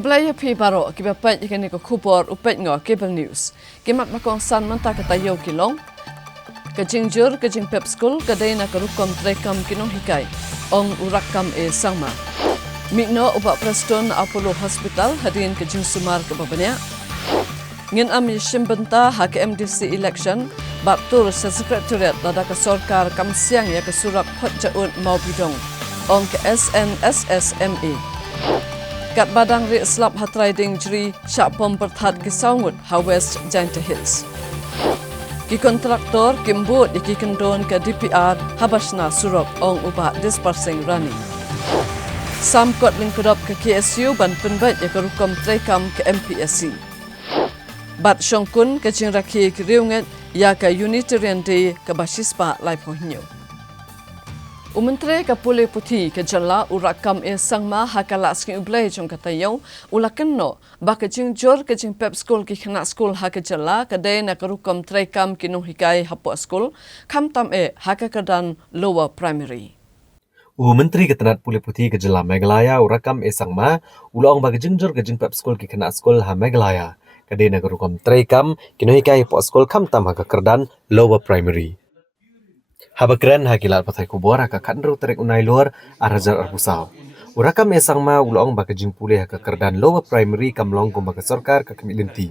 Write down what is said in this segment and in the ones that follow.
Kublaya pi baro ki bapat ikani ko khupor upet ngo cable news. Kimat makong san manta ka tayo kilong. Ka jingjur ka jing pep school ka day na karukom trekam kinong hikay. Ong urakam e sangma. Mikno upa Preston Apollo Hospital hadin ka jing sumar ka babanya. Ngin am shimbenta ha ka MDC election batur sa secretariat lada ka sorkar kam siang ya ka surak phot jaun mau bidong. Ong ka SNSSME. Kat badang ri slap hat riding jri syak pom perthat ki saungut ha West Janta Hills. Ki kontraktor kimbut iki kendon ke DPR habasna surok ong ubah dispersing running. Sam kot lingkudop ke KSU ban penbat ya ke rukom trekam ke MPSC. Bat syongkun ke jingraki ke riunget ya ke Unitarian Day ke basispa lai pohnyo. Umentre ka Pulih Putih ke jala urakam e sangma hakala skin ublai jong katayong ulakenno ba ke jingjor ke jing pep school ki khana school ha ke jala ka de na karukom trekam kinung hikai hapo school khamtam e hakakadan lower primary. Menteri Ketenat Pulih Putih ke jala Meghalaya urakam e sangma ulong ba ke jingjor ke jing pep school ki khana school ha Meghalaya ka de na karukom trekam kinung hikai hapo school khamtam hakakardan lower primary. Habakran hakilat patai kubor haka kandru terek unai luar arajar arbusau. Urakam esang ma ulong baka jingpule haka kerdan lower primary kamlong kum baka sorkar ka kemilinti.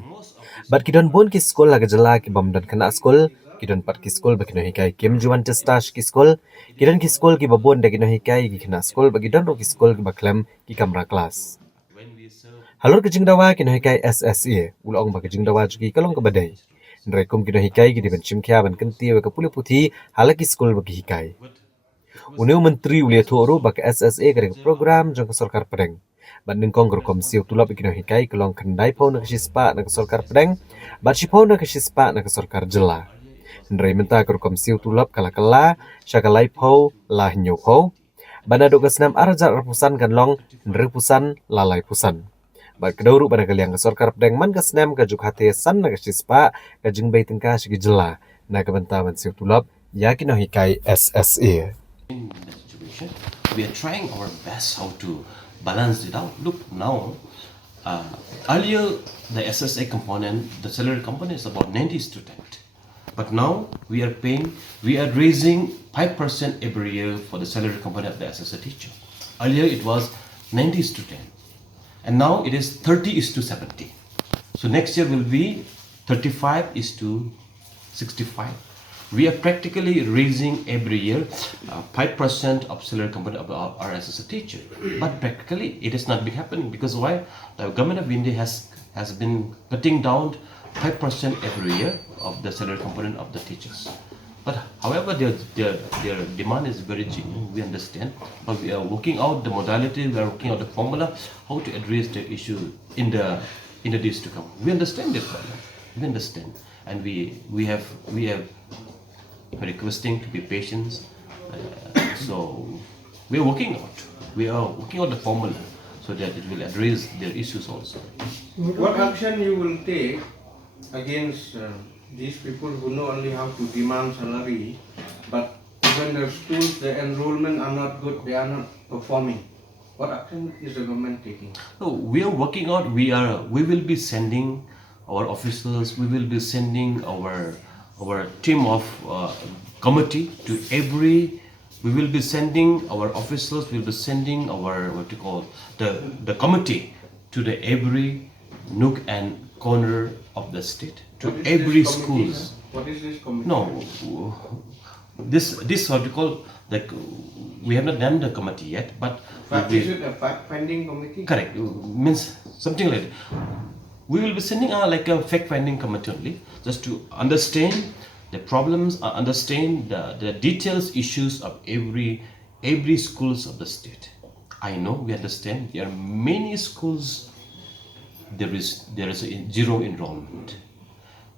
Bat kidon bon ki skol haka jela ki bamdan kena skol, kidon pat ki skol baki no hikai kim juan testash ki skol, kidon ki skol ki babon daki no hikai ki kena skol bagi don ro ki skol ki baklem ki kamra kelas. Halor ke jingdawa ki no hikai SSE, ulong baka jingdawa juki kalong ke badai. Nrekum kino hikai ki diben chimkya ban kenti wa ka Pulih Putih halaki skol bagi hikai. Uneu menteri ulia thoro bak SSA ka program jong ka sarkar pedeng. Ban ningkong grokom siu tulap kino hikai kelong kendai pau na kisispa na ka sarkar pedeng, bat sipau na kisispa na ka sarkar jela. Nrei menta grokom siu tulap kala syakalai pau lah nyo pau. Ban aduk ka senam arajar arpusan kan long nre pusan lalai pusan. Bat kedauru pada kaliang ke sorkar pedeng man ke senam ke juk hati san na ke sispa ke jingbay tengka sigi jela na ke bentaman siu tulap yakin no hikai SSA. In that situation, we are trying our best how to balance it out. Look now, earlier the SSA component, the salary component is about 90 students. But now we are raising 5% every year for the salary component of the SSA teacher. Earlier it was 90 students. And now it is 30:70. So next year will be 35:65. We are practically raising every year 5% of salary component of our SSA teacher. But practically it is not been happening because why? The government of India has been cutting down 5% every year of the salary component of the teachers. But however, their demand is very genuine, we understand. But we are working out the modality, we are working out the formula, how to address the issue in the days to come. We understand this problem. We understand. And we are requesting to be patient. So we are working out. We are working out the formula so that it will address their issues also. What action you will take against these people who not only have to demand salary, but even their schools, the enrollment are not good, they are not performing? What action is the government taking? So we are working out. We will be sending our officials. We will be sending our team of committee to every. We will be sending our officials. We will be sending our the committee to the every nook and corner of the state, to every schools. What is this committee? No, this what we call, like, we have not done the committee yet, but Is it a fact-finding committee? correct, means something like that. We will be sending like a fact-finding committee only, just to understand the problems, understand the details, issues of every schools of the state. I know, we understand there are many schools. There is a zero enrollment.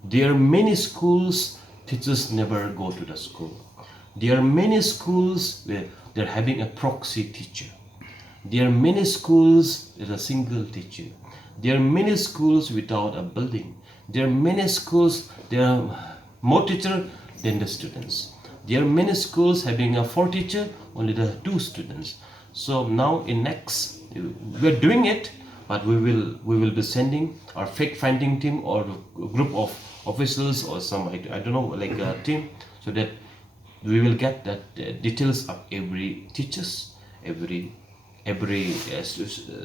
There are many schools teachers never go to the school. There are many schools where they're having a proxy teacher. There are many schools with a single teacher. There are many schools without a building. There are many schools there are more teachers than the students. There are many schools having a 4 teacher, only the 2 students. So now in next, we are doing it. but we will be sending our fact finding team or a group of officials or some I don't know like a team, so that we will get that details of every teachers, every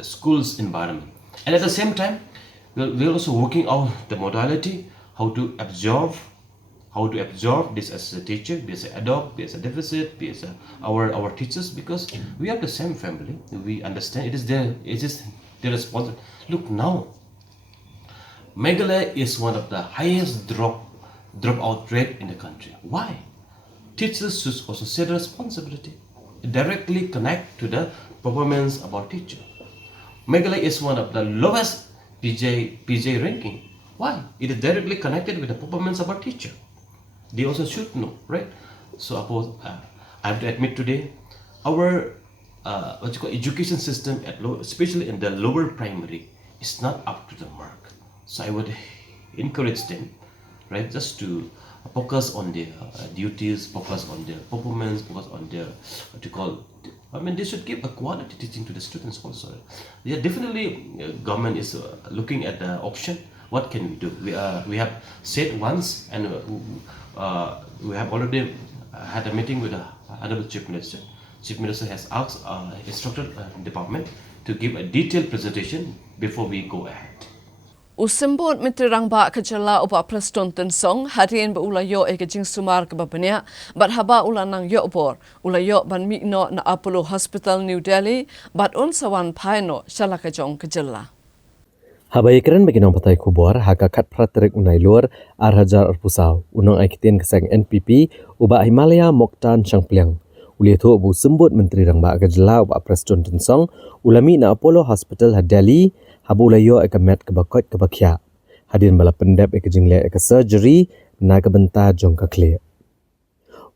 school's environment, and at the same time we're also working out the modality how to absorb this as a teacher, be as an adult, be as a deficit, be as our teachers, because we are the same family. We understand it is their responsibility. Look now, Meghalaya is one of the highest dropout rate in the country. Why? Teachers should also share the responsibility. It directly connect to the performance of our teacher. Meghalaya is one of the lowest PJ ranking. Why? It is directly connected with the performance of our teacher. They also should know, right? So I have to admit today, our education system especially in the lower primary, is not up to the mark. So I would encourage them, right, just to focus on their duties, focus on their performance, focus on their they should give a quality teaching to the students also. Yeah, definitely government is looking at the option. What can we do? We have said once, and we have already had a meeting with the Honorable Chief Minister. Chief Minister has asked instructor department to give a detailed presentation before we go ahead. Usimbot Menteri Rangba Kejala upa Preston Tensong harian ba ula yo kejing sumar ke bapania bat haba ula nang yo bor ula yo ban mikno na Apollo Hospital New Delhi bat un sawan paino shala kejong Kejala. Habai keren bagi nong patai kubor haka kat praterik unai luar arhajar arpusau unong aikitian keseng NPP uba Himalaya Moktan Changpliang. Uli tu bu sembut Menteri Rangba Kejala uba Preston Tensong ulami na Apollo Hospital Delhi habu layo ekamet kebakot kebakia. Hadirin bala pendep ekejingle eka surgery na kebenta jong kakle.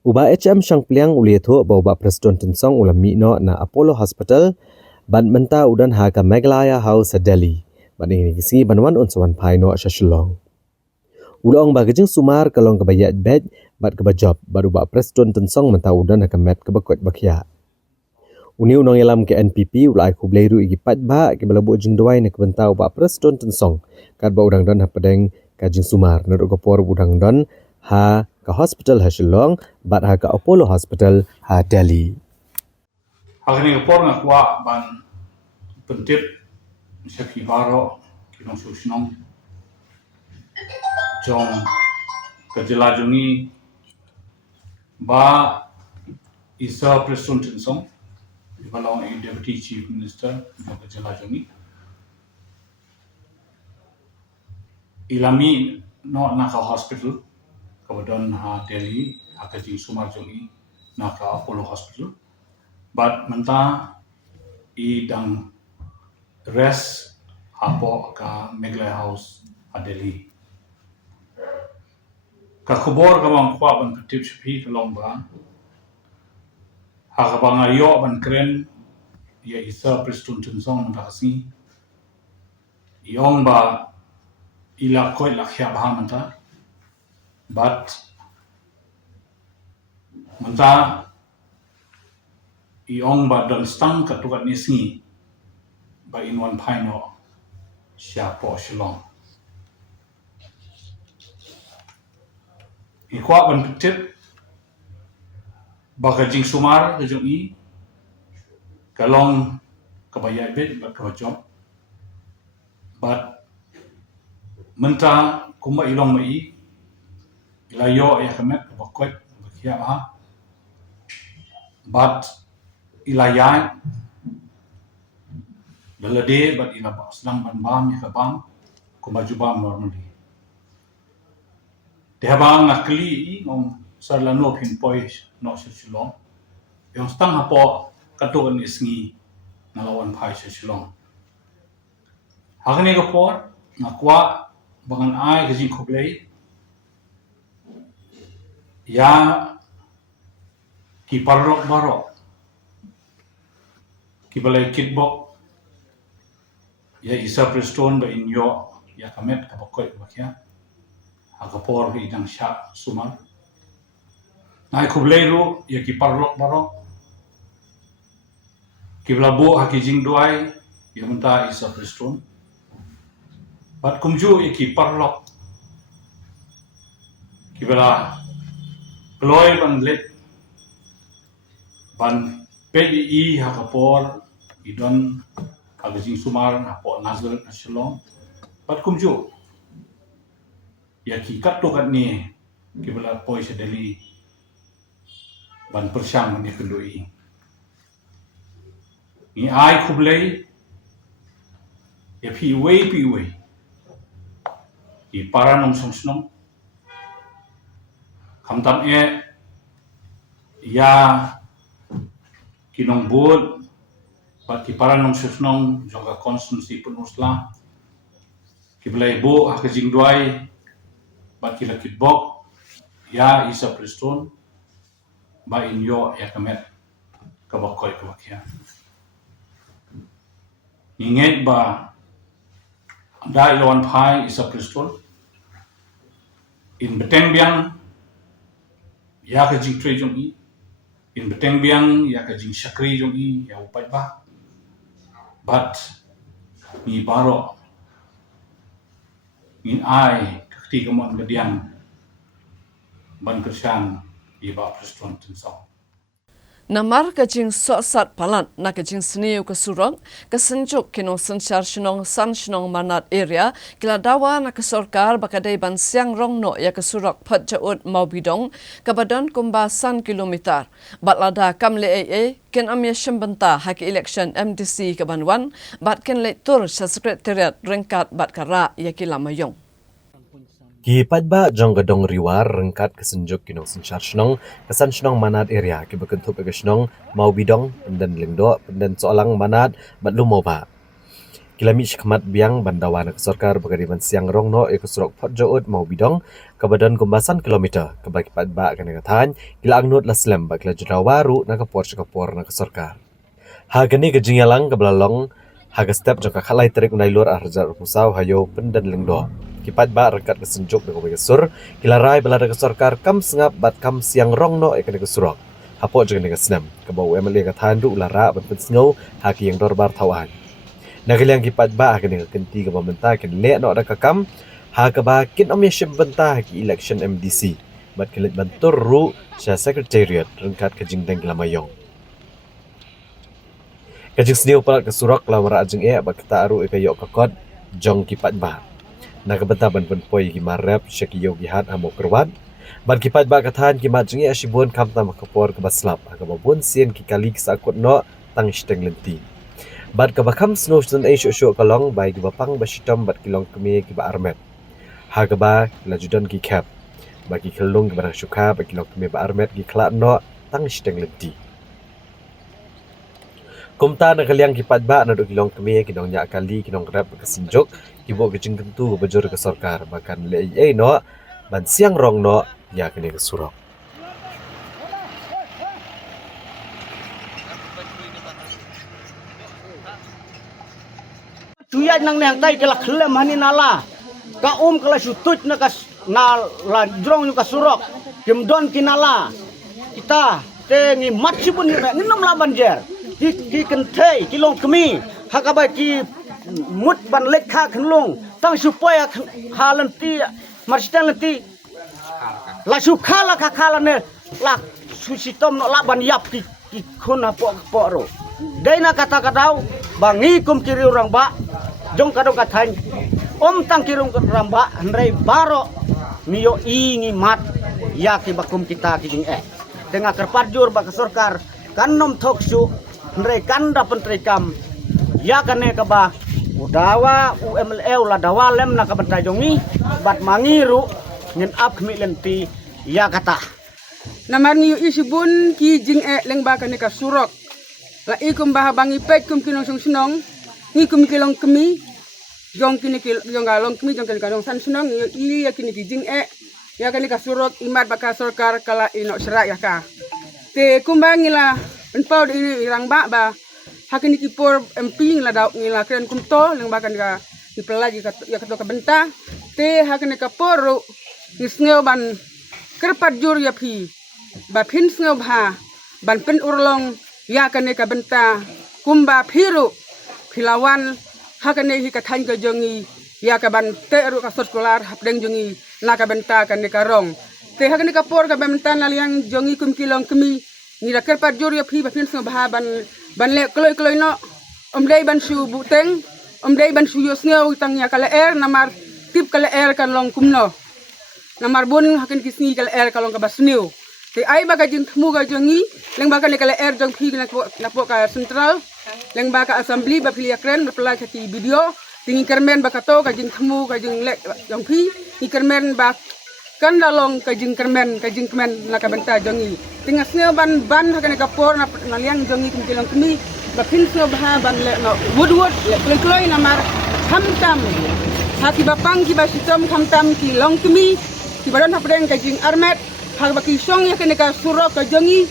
Uba HM Changpliang uli tu uba Preston Tensong ulami no na Apollo Hospital ban menta udan haka Meghalaya House Delhi. Ban ini kisi banwan unsawan paino Shillong. Ulong bagajing sumar kalong kebayat bed bat kebajob baru ba Preston Tensong menta udan haka met kebakot bakia. Uni unong yalam ke NPP ulai ku bleiru igi patba ke balabu jing dawai ne kebentau ba Preston Tensong kat ba udang don ha pedeng kajing sumar ner gopor udang don ha ka hospital ha Shillong bat ha ka Apollo Hospital ha Delhi. Hakni gopor na kwa ban pentip Syaki Baro kinong susnong jong Kejala jungi ba isa Preston Tensong Balong Deputy Chief Minister of Kejala jungi ilami no naka hospital kemudian ha Delhi ha kajing sumar jungi naka Apollo Hospital but menta idang rest hapo ka Meghalaya House a Delhi. Ka kubor ka bang kwa ban petip sepi kalong ba. Ha ka bang ayo ban kren ya isa Preston Tensong da kasi. Yong ba ila koi lakhya ba manta. But manta yong ba don stang ka tukat nisngi ba in one paino siya po Shillong. Ikwa ban petip baka jing sumar kejong i kalong kabaya bit ba kabajob but menta kuma ilong mai ilayo ya kamet kabakot bakia ha but ilayai Dalade bat ila sedang ban bam ya kabam kumaju bam normally. Dehabang nakli ngong sarlano pinpoy no Shillong. Yung stang hapo katuan isngi nalawan pai Shillong. Hakni kapor nakwa bangan ai kajing koblay ya ki parrok barok ki balay kitbok ya isa Preston ba inyo ya kamet kabakoy bakya agapor idang sya sumar nai kublero ya ki parrok barok ki blabo hakijing duai ya benta Isa Kristun bat kumju iki parlok kibala kloy ban let ban PDI hakapor idon agajing sumar hapo nazar nasyolong bat kumju ya ki katto kat ni kibala poi sedeli ban persyang ni kendoi ni ai kublai ya pi wei i para nong song snong kamtam ya kinong bud bat ki para nong song snong joga konstitusi penusla kiblai bo hakajing duai bat ki lakit bok ya Isa Kristun ba inyo ya kamet kabakoy kabakya inget ba da ilawan pai Isa Kristun in beteng biang ya kajing tre jong i in beteng biang ya kajing syakri jong i ya upat ba but ni baro in ai kakti kamon gadian ban kersan iba Kristun tensong Namar kajing sat palan na kajing seniu kesurong kesenjuk kino sensyar shinong san shinong manat area kila dawa na kesorkar bakadai ban siang rong no ya kesurok pat jaut mau bidong kabadan kumbasan kilometer batlada kamle ken amya shembenta haki election MDC kabanwan bat ken lektur sa sekretariat rengkat bat kara ya kila mayong Ki padba jong gadong riwar rengkat kesenjuk kinong sensyar shnong kesan shnong manat area ki bekentup ega shnong mau bidong penden lingdo penden soalang manat bat lu mau ba kilami shikmat biang bandawan kesorkar bagadi ban siang rong no ekusrok pot jout mau bidong kabadan kumbasan kilometer kabaki padba kan katan kila angnut laslem bak la jurawaru na kapor na kesorkar hagani kejingalang kabelalong haga step jong kakhalai terik unai lur arjar pusau hayo penden lingdo kipat ba rekat kesenjuk dengan begesur kilarai belada kesorkar kam sengap bat kam siang rong no ikan kesurok hapo jangan dengan senam kebau emeli katandu ulara ban pensengau haki yang dorbar tawan nagaliang kipat ba akan dengan kenti ke pemerintah ken le no ada kakam ha ba kin om yashim bentah haki election MDC bat kilit bantur ru sya secretariat rengkat kejing deng lamayong kejing seniu palat kesurok lawara ajeng bat kata aru ikayok kakot jong kipat ba na kabenta ban poi ki marap syaki yogi hat amo kerwan ban kipat ba katan ki majngi asibun kamta makapor ke baslap ka babun sien ki kali sakut no tang steng lenti bat ka bakam snow sun ai sho kalong bai ki bapang basitom bat kilong kemi ki ba armet ha ka ba lajudan ki cap bagi kelung ki barang syuka ba kilong kemi ba armet ki klat no tang steng lenti kumta na kaliang kipat ba na do kilong kemi kinong nya kali kinong rap kesenjuk kibo kejing tentu bejur ke sorkar bahkan le no ban siang rong no ya kene ke surok tuya nang nang tai kala khlem hani nala ka kala sutut na kas na la drong ka surok kimdon kinala kita te ngi matsipun ni nom la banjer ki kentei kilong kemi hakabai ki mut ban lekha khnlong tang supaya halenti marstan lenti la sukhala ka khalane la susitom no la ban yap ki khuna po ro daina kata kadau bangi kum kiri orang ba jong kadong kathan om tang kirung orang ba ndrai baro niyo ingi mat ya ki bakum kita kijing dengan kerparjur ba kesorkar kanom thoksu ndrai kanda pentrikam ya kane ka ba udawa UMLE ula dawa lem na kabenta jongi bat mangiru ngin ap mi lenti ya kata namar niyo isibun ki jing leng ba kane ka surok la ikum bah bangi pet kum kinong sung sunong ni kum kilong kemi jong kini jong galong kemi jong kini kalong san sunong i ya kini ki jing ya kane ka surok imat baka sorkar kala ino serak ya ka te kumbangila enpau ini irang ba hakini kipor emping la daw ngila kren kumto leng bakan ka ipelagi ya kato ka benta te hakini ka poro ngisngeo ban kerpat jur ya phi ba phin sngew ba ban pen urlong ya kane ka benta kumba phiru Pilawan hakane hi kathan ka jongi ya ka ban te ru ka sekolah hapdeng jongi na ka benta kan ka rong te hakane ka por ka benta na liang jongi kum kilong kemi ni ra kerpat jor ya phi ba phin so ba ban le kloi no dei ban su buteng dei ban su yo sneu tang ya kala namar tip kala kan long kumno namar bun hakin kisni kala kalong ka basneu te ai ba ka jing thmu ka jongi leng ba ka le kala jong phi na po ka central leng ba ka assembly ba phi yakren ba pala ki video tingi kermen ba ka to ka jing thmu ka jing le jong phi ni kermen ba kan dalong ka jing kermen na ka benta jongi tingas ne ban hakan ka por na liang jongi kum kilong kemi ba phin so ba ban le no wood le kloi na mar tam hati bapang ki ba sitom tam ki long kemi ki badan hapdeng ka jing armet hak ba ki song ya kene ka surok ka jongi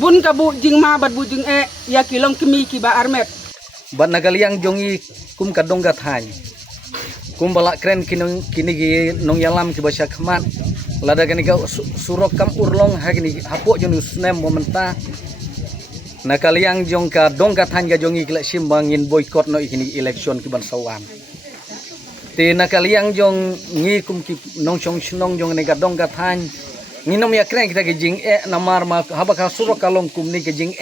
bun ka bu jing ma bat bu jing ya ki long kemi ki ba armet ban nagaliang jongi kum kadong gathany kum bala kren kini gi nong yalam ki basya khmat lada kani ga surok kam urlong hakini hapo jonu snem momenta nakaliang jong ka dong gathany ga jongi kila simbangin boycott no ikini election ki ban sawan te nakaliang jong ngi kum ki nong chong snong jong ne ga dong gathany nginom ya kren kita ke jing namar ma habaka surok kalong kum ni ke jing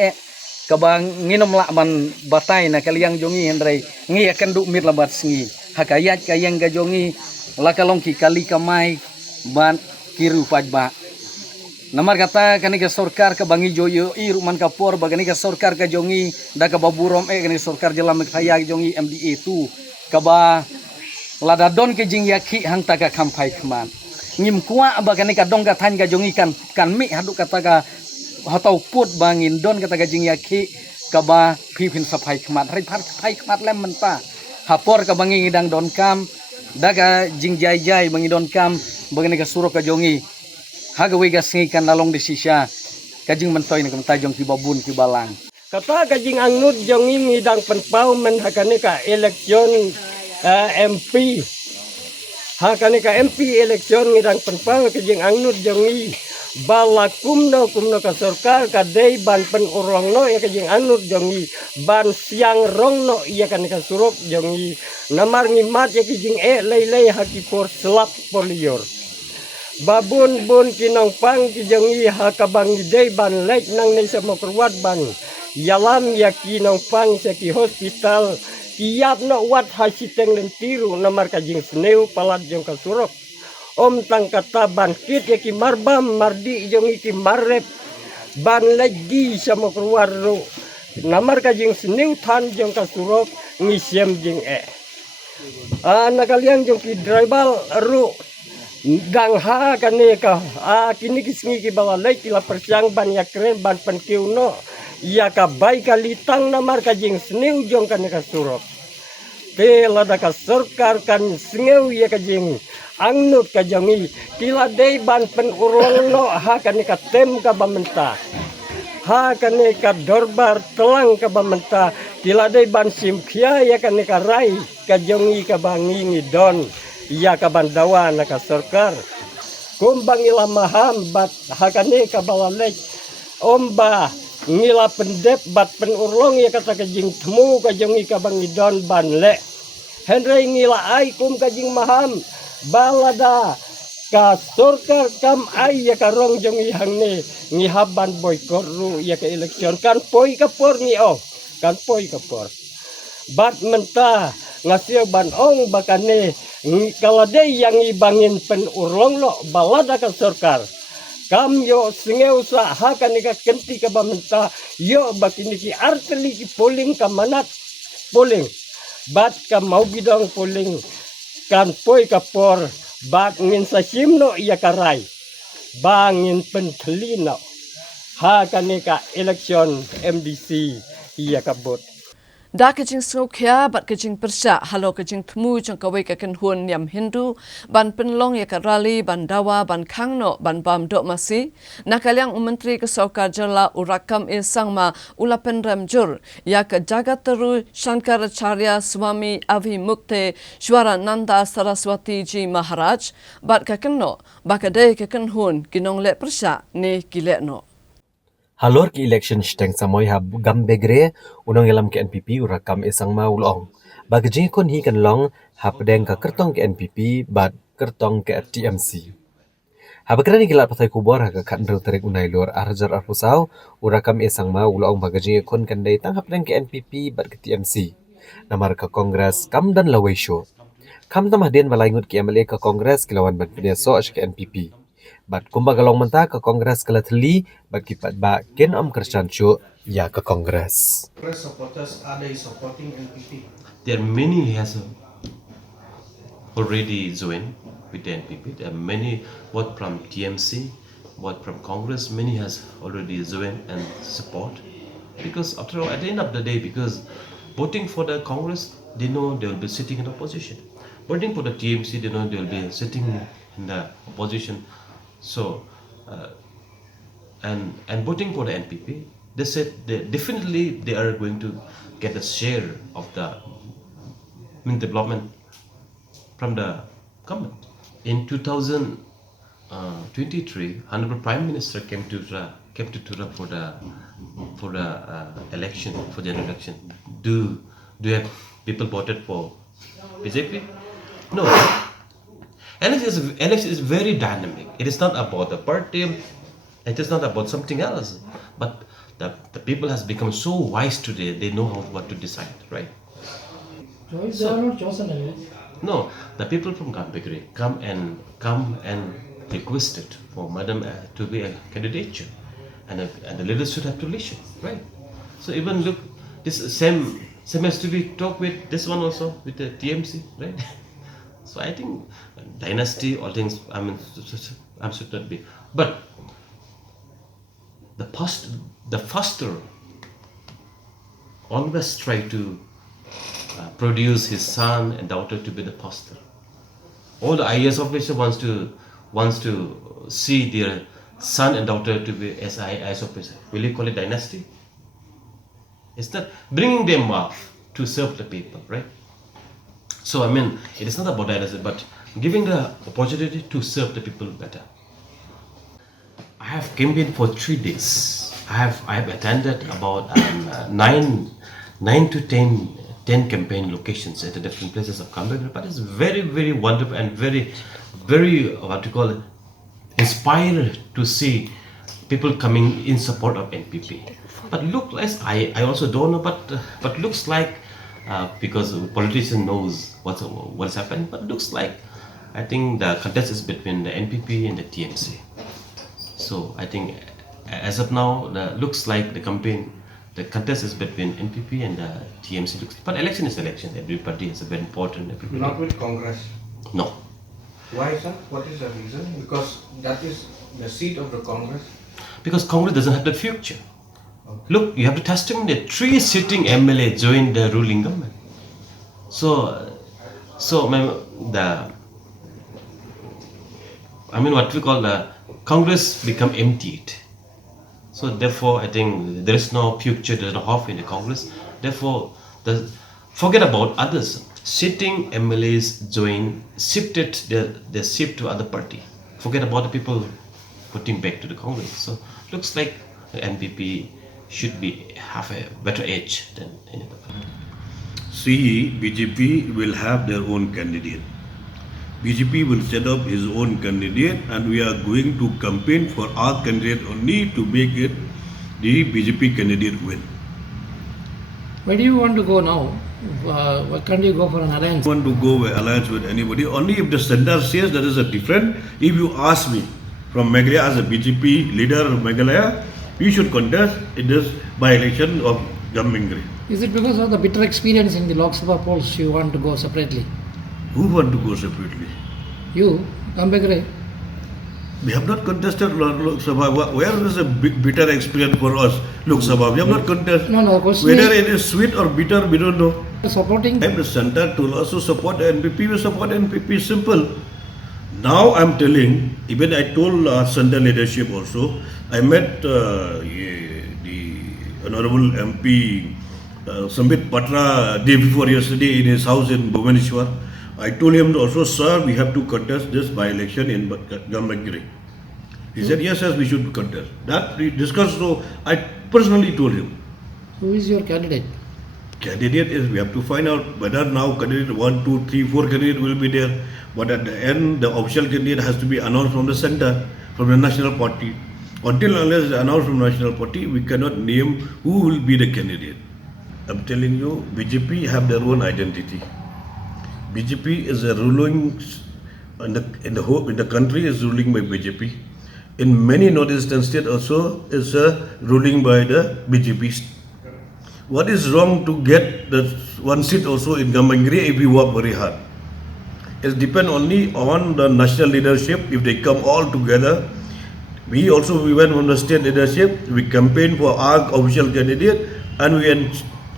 kabang nginom la ban batai na kaliang jongi hendrai ngi akan du mir labat singi hakayat kayang ga jongi la kalong ki kali kamai ban kiru pajba namar kata kani ka sarkar ka bangi joyo i ruman ka por bagani ka sarkar ka jongi da ka baburom kani sarkar jelam khaya jongi MDA tu kaba lada don ke jing yaki hang ta ka kampai khman ngim kuwa bagani ka dong ka than ka jongi kan mi hadu kata ka hatau put bangin don kata ka jing yaki kaba phipin sapai khmat hari phai khmat lem menta hapor ka bangi ngidang don kam daga jing jai bangi don kam bagani ka surok ka jongi hagawi ga singi kan lalong di sisya kajing mentoy na kamta jong ki babun ki balang kata kajing angnut jongi ngidang penpau men hakane ka eleksyon MP hakane ka MP eleksyon ngidang penpau kajing angnut jongi bala kumno ka sarkar ka dei ban pen urong no ya kajing angnut jongi ban siang rong no ya kan ka surok jongi namar ngimat ya kajing lei haki por selap polior babun kinong pang ki jongi hakabang dei ban lek nang nei samo kerwat ban yalam ya kinong pang sa ki hospital kiap no wat hasiteng lentiru namar kajing sneu palat jong ka surok tang kata ban kit ya ki marbam mardi jongi ki marrep ban lagi samo kerwat ro namar kajing sneu than jong ka surok ngisem jing nakaliang jong ki dribal ro gang ha kane ka kini kisngi ki bawa lek kila persiang ban ya kren ban penkiu no ya ka bai kalitang namar kajing sneu jong kane ka surok te lada ka sarkar kan sneu ya kajing angnut ka jongi kila dei ban pen urong no ha kane ka tem ka bamenta ha kane ka dorbar telang ka bamenta kila dei ban simkhia ya kane ka rai ka jongi ka bangi ngidon iya ka bandawa na ka sarkar kumbang ila maham bat hakane ka balalek omba ngila pendep bat penurlong ya kata kajing temu ka jongi ka bangidon banle henry ngila ai kum kajing maham balada ka sarkar kam ai ya ka rong jongi hangne ngihaban boykot ru ya ka eleksyon kan poi ka por ni kan poi ka por bat menta ngasih ban bakane kalau dia yang ibangin penurlong lo balada ka sarkar kam yo singeu sa hakan ka kenti ka bamenta yo bakini ki arteli ki polling ka manat polling bat ka mau bidang polling kan poi ka por bat ngin sa simno iya karai bangin pentelino hakan ka eleksyon MDC iya kabot da kajing sokya bat kajing persya halo kajing temu jong kawai ka kan hun yam Hindu ban penlong ya ka rally ban dawa ban khangno ban bam dok masi nakaliang menteri kesokar jala urakam sangma ulapen ramjur ya ka jagataru Shankaracharya Swami Avimukte Shwarananda Saraswati Ji Maharaj bat ka kanno bakade ka kan hun kinong le persya ne kilekno Halor ki election shteng samoy hab gam begre unong yalam ke NPP urakam esang ma ulong. Bagajing kon hi kan long hab deng ka kertong ke NPP bat kertong ke TMC. Habakrani kilat patai kubor ha ka kandru tarik unai lor arjar arpusau urakam esang ma ulong bagajing kon kan dai tang hab deng ke NPP bat ke TMC. Namar ka kongres kam dan lawai show. Kam tamah den balaingut ki MLA ka kongres kilawan ban peneso ke NPP. Bat kumba galong menta ke kongres kelathli bat kipat ba ken kersan chu ya ke kongres. Congress supporters, are they supporting NPP? There are many has already joined with the NPP. There are many, both from TMC, both from Congress, many has already joined and support. Because after all, at the end of the day, because voting for the Congress, they know they will be sitting in opposition. Voting for the TMC, they know they will be sitting in the opposition. So, and voting for the NPP, they said definitely they are going to get a share of the development from the government. In 2023, Honorable Prime Minister came to Tura for the election, for the election. Do you have people voted for BJP? No. Election is very dynamic. It is not about the party. It is not about something else. But the people has become so wise today. They know what to decide, right? They are not chosen anyway. No, the people from Gambegre come and requested for Madam to be a candidature, and the leaders should have to listen, right? So even look, this same has to be talked with this one also with the TMC, right? So I think dynasty, all things, should not be. But the faster always try to produce his son and daughter to be the pastor. All the IAS officer wants to see their son and daughter to be IAS officer. Will you call it dynasty? It's not bringing them up to serve the people, right? So it is not about dynasty, but giving the opportunity to serve the people better. I have campaigned for 3 days. I have attended about 9 to 10 campaign locations at the different places of Cambodia. But it's very, very wonderful and very, very inspired to see people coming in support of NPP. But look like I also don't know, but looks like because a politician knows what's happening. But looks like I think the contest is between the NPP and the TMC. So I think as of now, looks like the contest is between NPP and the TMC. But election is election. Every party is very important. Not with Congress. No. Why, sir? What is the reason? Because that is the seat of the Congress. Because Congress doesn't have the future. Okay. Look, you have to testimony that 3 sitting MLA joined the ruling government. So what we call the Congress become emptied. So therefore, I think there is no future, there is no hope in the Congress. Therefore, forget about others. Sitting MLAs shifted their seat to other party. Forget about the people putting back to the Congress. So looks like the NPP should have a better edge than any other party. See, BJP will have their own candidate. BJP will set up his own candidate, and we are going to campaign for our candidate only to make it the BJP candidate win. Where do you want to go now? Why can't you go for an alliance? I want to go alliance with anybody only if the center says that is a different. If you ask me from Meghalaya as a BJP leader of Meghalaya, we should contest in this by-election of Gambegre. Is it because of the bitter experience in the Lok Sabha polls you want to go separately? Who want to go separately? You, Gambegre. We have not contested Lok Sabha. Where is a bitter experience for us, Lok Sabha? We have not contested. No, question whether it is sweet or bitter, we don't know. Supporting? I'm the center to also support NPP. We support NPP. Simple. Now I'm telling, even I told center leadership also, I met the Honorable MP Sambit Patra day before yesterday in his house in Bhubaneswar. I told him also, sir, we have to contest this by-election in Gambegre. He said, yes, we should contest. That we discussed, so I personally told him. Who is your candidate? Candidate is, we have to find out whether now candidate 1, 2, 3, 4 candidate will be there. But at the end, the official candidate has to be announced from the center, from the national party. Until unless announced from the national party, we cannot name who will be the candidate. I'm telling you, BJP have their own identity. BJP is a ruling in the country is ruling by BJP. In many northeastern states also is ruling by the BJP. What is wrong to get that one seat also in Gambangiri if we work very hard? It depends only on the national leadership. If they come all together, we went from the state leadership. We campaign for our official candidate, and we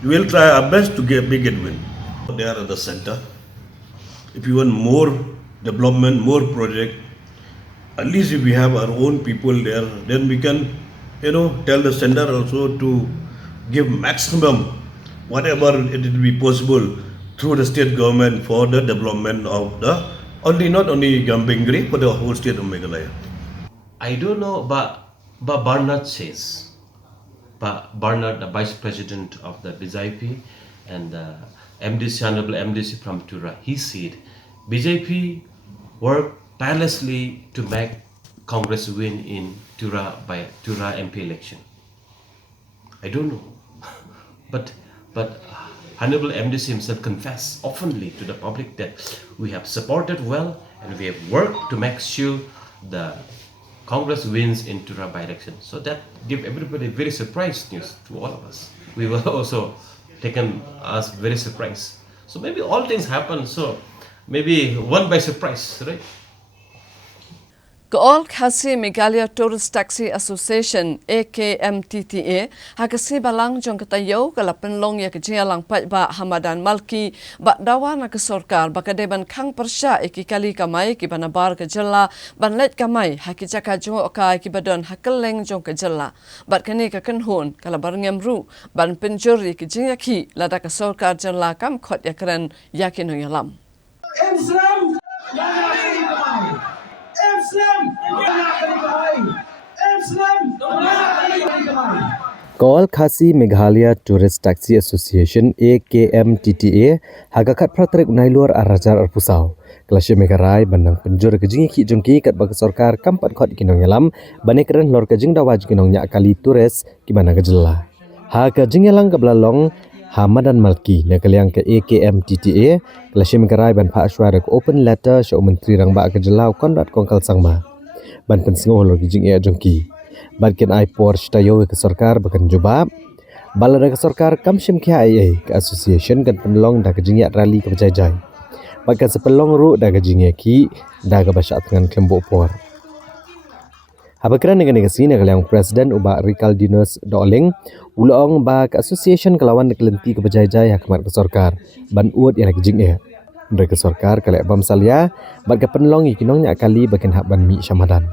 will try our best to make it win. They are at the center. If you want more development, more project, at least if we have our own people there, then we can, tell the center also to give maximum whatever it will be possible through the state government for the development of not only Gambangiri, but the whole state of Meghalaya. I don't know, but Bernard says, Bernard, the Vice President of the BJP and the MDC, Honorable MDC from Tura, he said BJP worked tirelessly to make Congress win in Tura by Tura MP election. I don't know, but Honorable MDC himself confessed openly to the public that we have supported well and we have worked to make sure the Congress wins in Tura by election. So that give everybody very surprised news to all of us. We were also taken as very surprised. So maybe all things happen. So maybe one by surprise, right? All Khasi Meghalaya Tourist Taxi Association AKMTTA hakasi balang jong katayo kalapan long ya kejialang pat ba Hamadan Malki ba dawana ke sorkar ba kadeban khang persya ikikali kamai ki banabar ke jella ban let kamai hakijaka jong okai ki badon hakeleng jong ke jella bat kani ka kenhon kalabar ngemru ban penjuri ki jingyaki lada ke sorkar jella kam khot ya keren yakin yalam All Khasi Meghalaya Tourist Taxi Association AKMTTA hagakat pratrik unai luar arajar arpusau. Kelasya Megarai bandang penjur kejing ki jongki kat bag sorkar kampat khot kinong yalam banekren lor kejing dawaj kinong nyak kali tourist ki bana kejela. Ha kejing yalang ke belalong Hamadan Malki nakaliang ke AKMTTA Kelasya Megarai ban Pak Ashwara ke open letter syau menteri rang ba kejelau konrat kongkal sangma. Ban pensengoh lor kejing ia jongki. Badkin ai Porsche tayo ke sorkar bakan jubab balada ke sorkar kam shim kya ai ke association kan penlong da kejingiat rally ke berjajai bakan sepelong ru da kejingia ki da ke basyat dengan kembok por habakran dengan negasi nak yang presiden uba Ricaldinus Doling ulong ba ke association kelawan kelenti ke berjajai hakmat ke sorkar ban uat yang kejingia mereka sorkar kalek bam salia bad ke penlong ikinong nyak kali bakan hak ban mi Syamadan.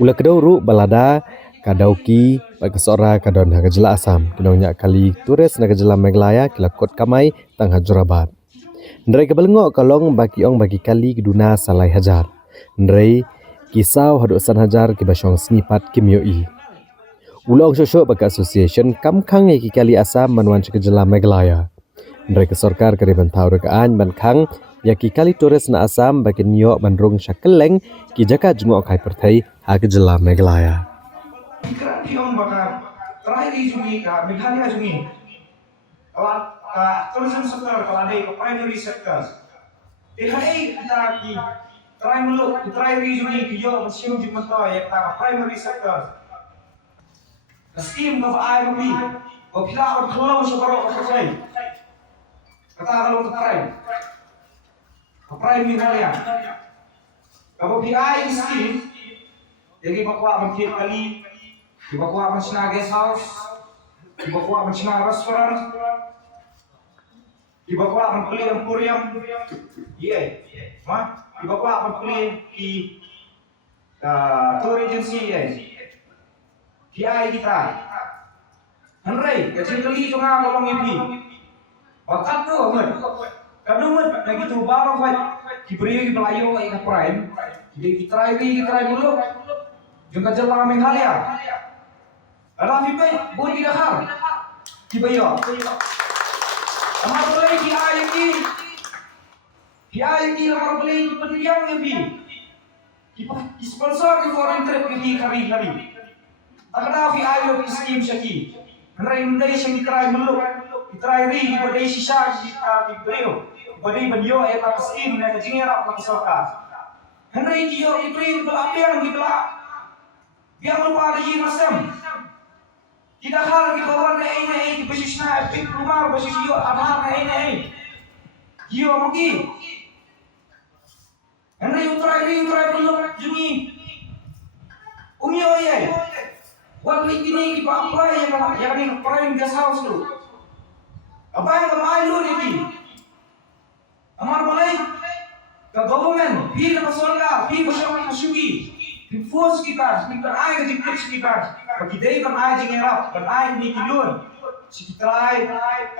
Ula kedau ru balada kadauki bagi kesora kadon hagajela Asam kinongnya kali turis nagajela Meghalaya kila kot kamai tang Hajurabat. Ndrai kebelengok kalong bagi ong bagi kali keduna salai hajar. Ndrai kisau hadusan hajar ki basyong snipat kimyoi. Ula ong syosok bagi association kamkang ki kali Asam manuan kajela Meghalaya. Ndrai kesorkar kariban tau rekaan bankang yaki kali turis na Asam bagi Nyok bandrung syakeleng ki jaka jengok kai pertai hagajela Meghalaya. Yang bakal terakhir isu ka Meghalaya sungi. Kalau tourism sector kalau ada ke primary sectors. Hari kita ki terakhir isu ni yo mesin di mata ya ta primary sectors. Scheme of IMB. Kalau kita berkelau sebarang selesai. Kata kalau terakhir. Prime Meghalaya. Kalau PI scheme jadi bakwa mungkin kali di bakwa macam guest house, di bakwa macam restoran, di bakwa macam emporium, di bakwa macam di tour agency PI kita. Henry, kecil kali cuma kalau ngipi, bakat tu amat. Kadang lagi tu baru kita beri Melayu ke prime. Jadi kita dulu. Juga jelang Meghalaya. Alam ibai bon tidak hal. Kibayo. Amar boleh ki amar boleh ki pendiam ya bi. Ki sponsor di foreign trip ki kari. Takda fi ayo scheme syaki. Henry Mundai syang diterai meluk. Diterai ri badai sisa di brio. Badai banyo eta scheme na jingera pa soka. Henry kiyo ipri pelapir gitla. Biar lupa ada masam. Tidak hal kita orang ini basis na pik rumah basis yo amar ini. Yo mungkin. Henry utrai belum jungi. Umyo ye. Buat ini kita apply yang ni prime guest house tu. Apa yang kemai lu ni? Amar boleh ke government, pi ke surga, pi ke syugi. Force kita ai ke tips kita. Bagi dia kan ai jingera, kan ai ni kilun. Sikitrai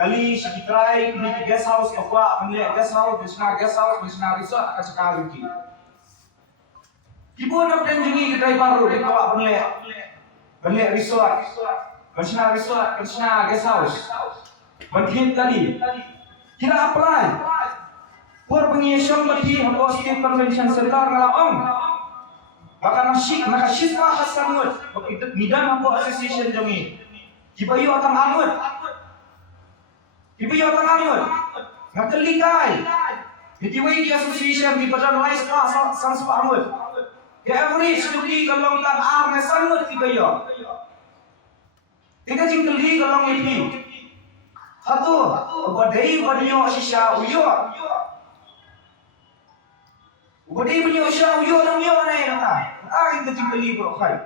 kali sikitrai ni guest house apa amle guest house bisna resort akan sekali ki. Ibu nak dan jungi kita baru di bawah amle resort. Bisna guest house. Bagi kali. Kita apply. Por pengisyong bagi hapos state convention sebentar ngalaong. Maka nakasispa kasangot. Bakit nidan ako association jungi. Kibayo atang angot. Nagkalikay. Nitiway di association di padanalize ka sa angot. Kaya average tuki kalong tan ar na sangot kibayo. Tika jing kali kalong ipi. Hato, badai badyo sisya uyo. Badai badyo sisya uyo nang yo na yun ta. Ay tika jing kali bro kay.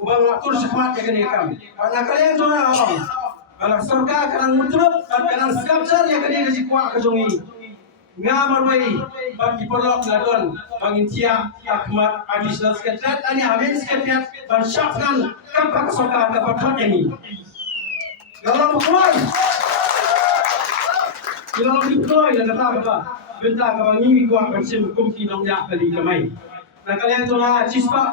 Ubang atur sekemat ya kini kami. Karena kalian juga ngomong. Kalau surga kanang mutluk, kanang sculpture ya kini kasi kuat kejongi. Ngamar bayi, bagi perlok ladon, bagi tiap akmat additional sekretariat, ani habis sekretariat bersyafkan kampak surga dapat hot ini. Kalau bukan, kalau diploy dan kata apa, bentar kawangi kuat bersim kumki nongyak kali kemai. Nah kalian tu lah cispa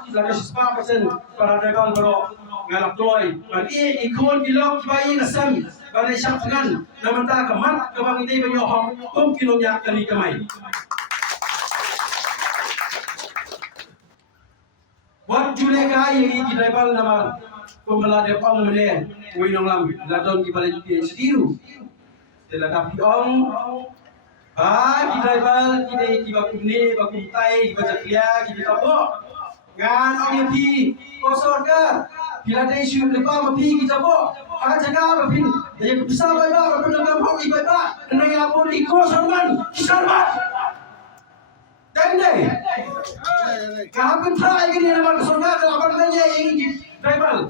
persen para dagang bro ngalap toy. Bagi ikon kilok bayi nasam bagi syafkan nama tak kemat kebang ide banyohong kum kilonya kali kemai. Buat julai kai ini kita bal nama pembela depong mene winong lam ladon di balik sediru. Telah tapi kita bal kita kumne bakumtai baca klia kita tahu ngan orang pi kosor ka bila ada isu lepas mapi kita tahu jaga mapi jadi besar baik pendengar hok ibadah dan yang pun ikosongan selamat dan deh kapan try ini nama kosongan kalau apa namanya ini tribal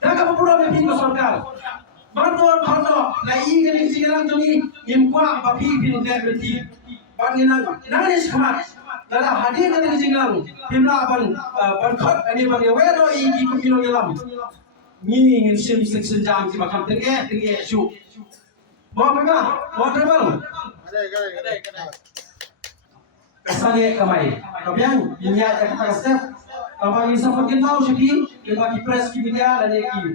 jaga popular mapi kosongan Bantuan kono, lagi kali sekarang joni impah bapi pindah berti. Panginan, nangis kemat. Dalam hadir kali sekarang, pindah ban ini ban wero ini kupino nyelam. Ni ingin sim section jam si makam tenge su. Mau travel. Kesannya kamai. Kemudian ini ada kata Kapag isa pagkin tao siya ki bagi press ki media dan ki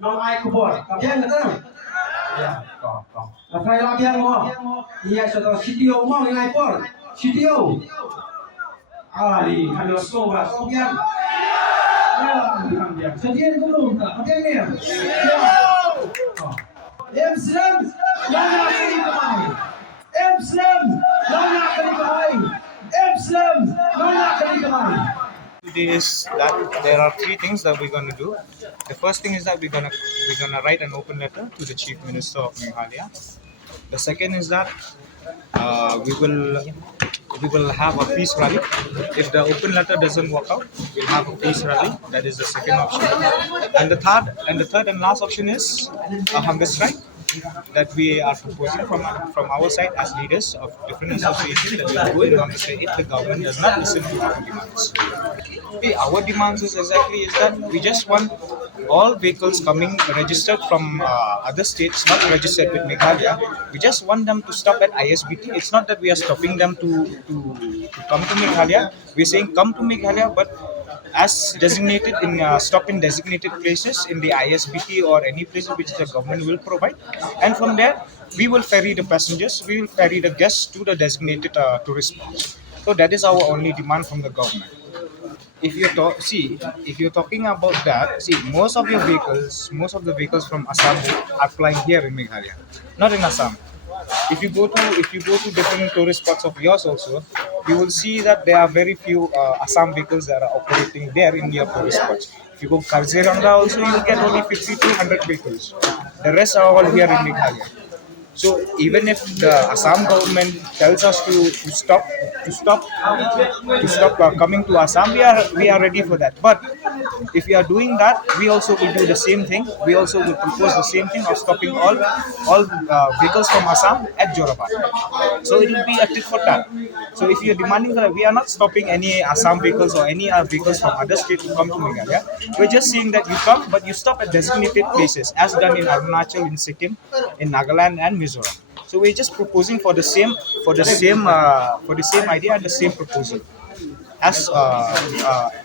non ai kubor. Kapag kata ya, Kapag lagi mo. Iya sudah CTO mo ngai por. CTO. Ali kalau sobra sobian. Ya, sedian belum tak? Kapag ni. Muslim banyak kali kemai. Muslim banyak kali kemai. Muslim banyak kali kemai. Today is that there are three things that we're going to do. The first thing is that we're gonna write an open letter to the Chief Minister of Meghalaya. The second is that we will have a peace rally. If the open letter doesn't work out, we'll have a peace rally. That is the second option. And the third and last option is a hunger strike. that we are proposing from our side as leaders of different associations, that we are going on to say if the government does not listen to our demands. Our demands is that we just want all vehicles coming registered from other states, not registered with Meghalaya. We just want them to stop at ISBT. It's not that we are stopping them to come to Meghalaya. We're saying come to Meghalaya, but as designated stop in designated places in the ISBT or any place which the government will provide, and from there we will ferry the passengers, we will ferry the guests to the designated tourist spots. So that is our only demand from the government. If you're talking about that, most of the vehicles from Assam are flying here in Meghalaya, not in Assam. If you go to different tourist spots of yours also, you will see that there are very few Assam vehicles that are operating there in your tourist spots. If you go Kaziranga also, you will get only 50 to 100 vehicles. The rest are all here in Meghalaya. So even if the Assam government tells us to stop coming to Assam, we are ready for that. But if we are doing that, we also will do the same thing. We also will propose the same thing of stopping all vehicles from Assam at Jorabad. So it will be a tit for tat. So if you are demanding that, we are not stopping any Assam vehicles or any vehicles from other states to come to Meghalaya. We're just saying that you come, but you stop at designated places, as done in Arunachal, in Sikkim, in Nagaland, and Mizoram. So we're just proposing for the same idea and the same proposal as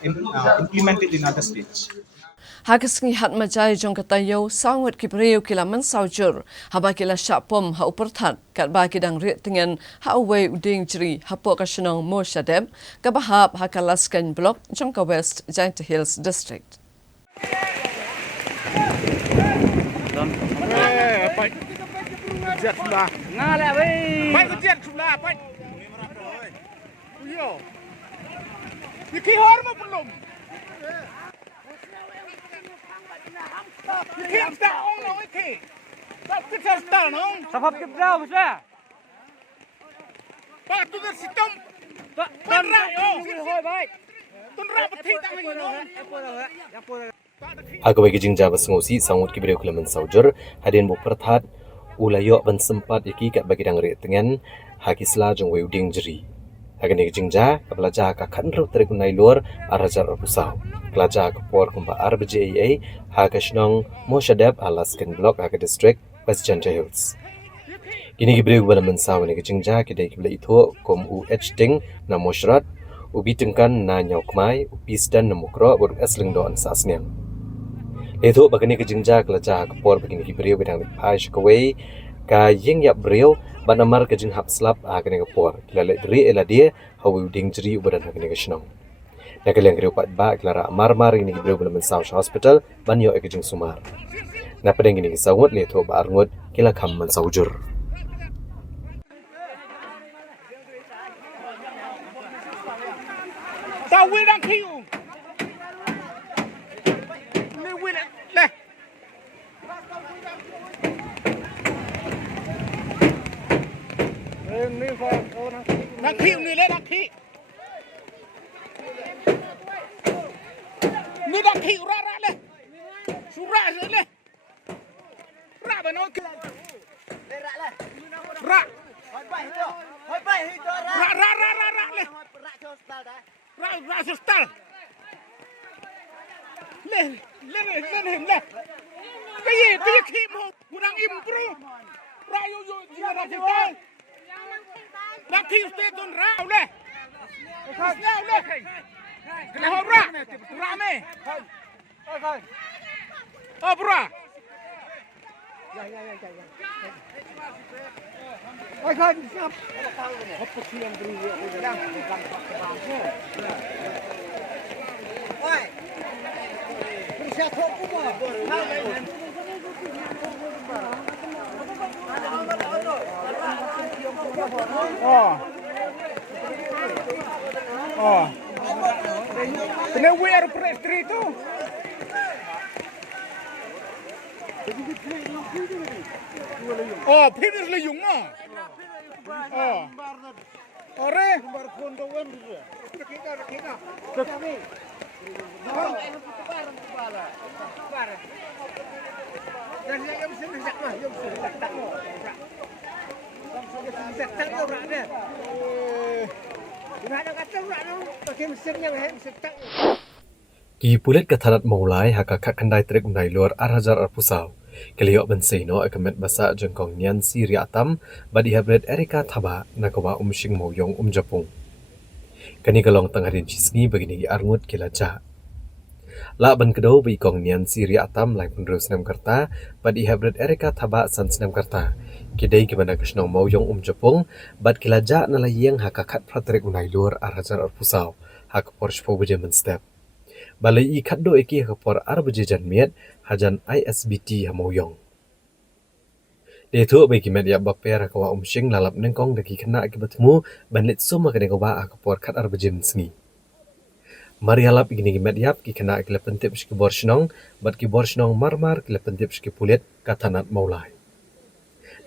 implemented in other states. Hagasngi hatmajai jong katayo sangut kibreu kilaman saujur haba kila syapom ha uperthat kat ba kidang ri tengen ha away uding jri hapo kasenong mo syadem kabahap hakalaskan blok jongka West Giant Hills District. Agawe gijing jaba sengosi sangut kibreu kelaman saujur hadin bu perthat ulayo ban sempat iki kat bagi dang re tengen hakisla jong we uding jeri agane gijing ja kablaja ka khanru tarik nai lor arajar pusau klaja ka por kumba RBJA hakashnong moshadab alaskan block aga district West Giant Hills. Kini kibreu balaman sawane gijing ja kidai kibla itho kom UH ting na moshrat ubi tengkan na nyokmai upistan na mukro bor asling do an sasniang. Itu bagani kejengja kelaja kapor bagini kibriu bidang pai shkawai ka yeng yap briu banamar kejeng hap slap agani kapor kilale dri eladia hawi uding jri ubadan agani kashnong. Nakaliang griu pat ba klara marmar ini kibriu belaman South Hospital banyo kejeng sumar. Na pedang ini kisawut leto ba arngut kila kam man saujur. Tawidang kiu. Đang khiu người lên đang khiu. Người đang khiu ra lên. Xuống ra rồi lên. Ra bên nó kia. Ra. Ra lên. Ra cho style. Lên hình lên. Cái gì khiu một.กูđang im bro. Ra vô ra cho style. Đang khiu stay tuần rau lên. Rau lên. Cái hộp ra. Ra mê. Bro. Ôi khơi, sao? Hấp bột chiên đi đang làm ôi. Không xe thuốc cũng mà. Kena wear prestri tu. Pinus le yung ah. Ore. Ki pulit kathanat maulai haka khandai trek unai lor arhajar arpusau. Keliok benseno akamet basa jengkong nian si riatam badi habret Erika thaba nakawa umshing moyong umjapung. Kani kalong tangharin chisngi begini arngut kilaja. La ban kedau bi kong nian si riatam lai punrus nam karta badi habret Erika thaba sans nam karta. Kidai gimana kesnong moyong umjapung bad kilaja nalayeng haka khat pratrek unai lor arhajar arpusau hak porshpo bejemen step. Balai I khaddo eki hakapor arbaje janmiat hajan ISBT hamoyong. Detu bagi media baper kawa umshing lalap nengkong daki kena akibatmu banlit suma kene kawa hakapor khat arbaje mensngi. Mari halap igini media ki kena akila pentip ski borshnong bat ki borshnong marmar kila pentip ski pulit katanat maulai.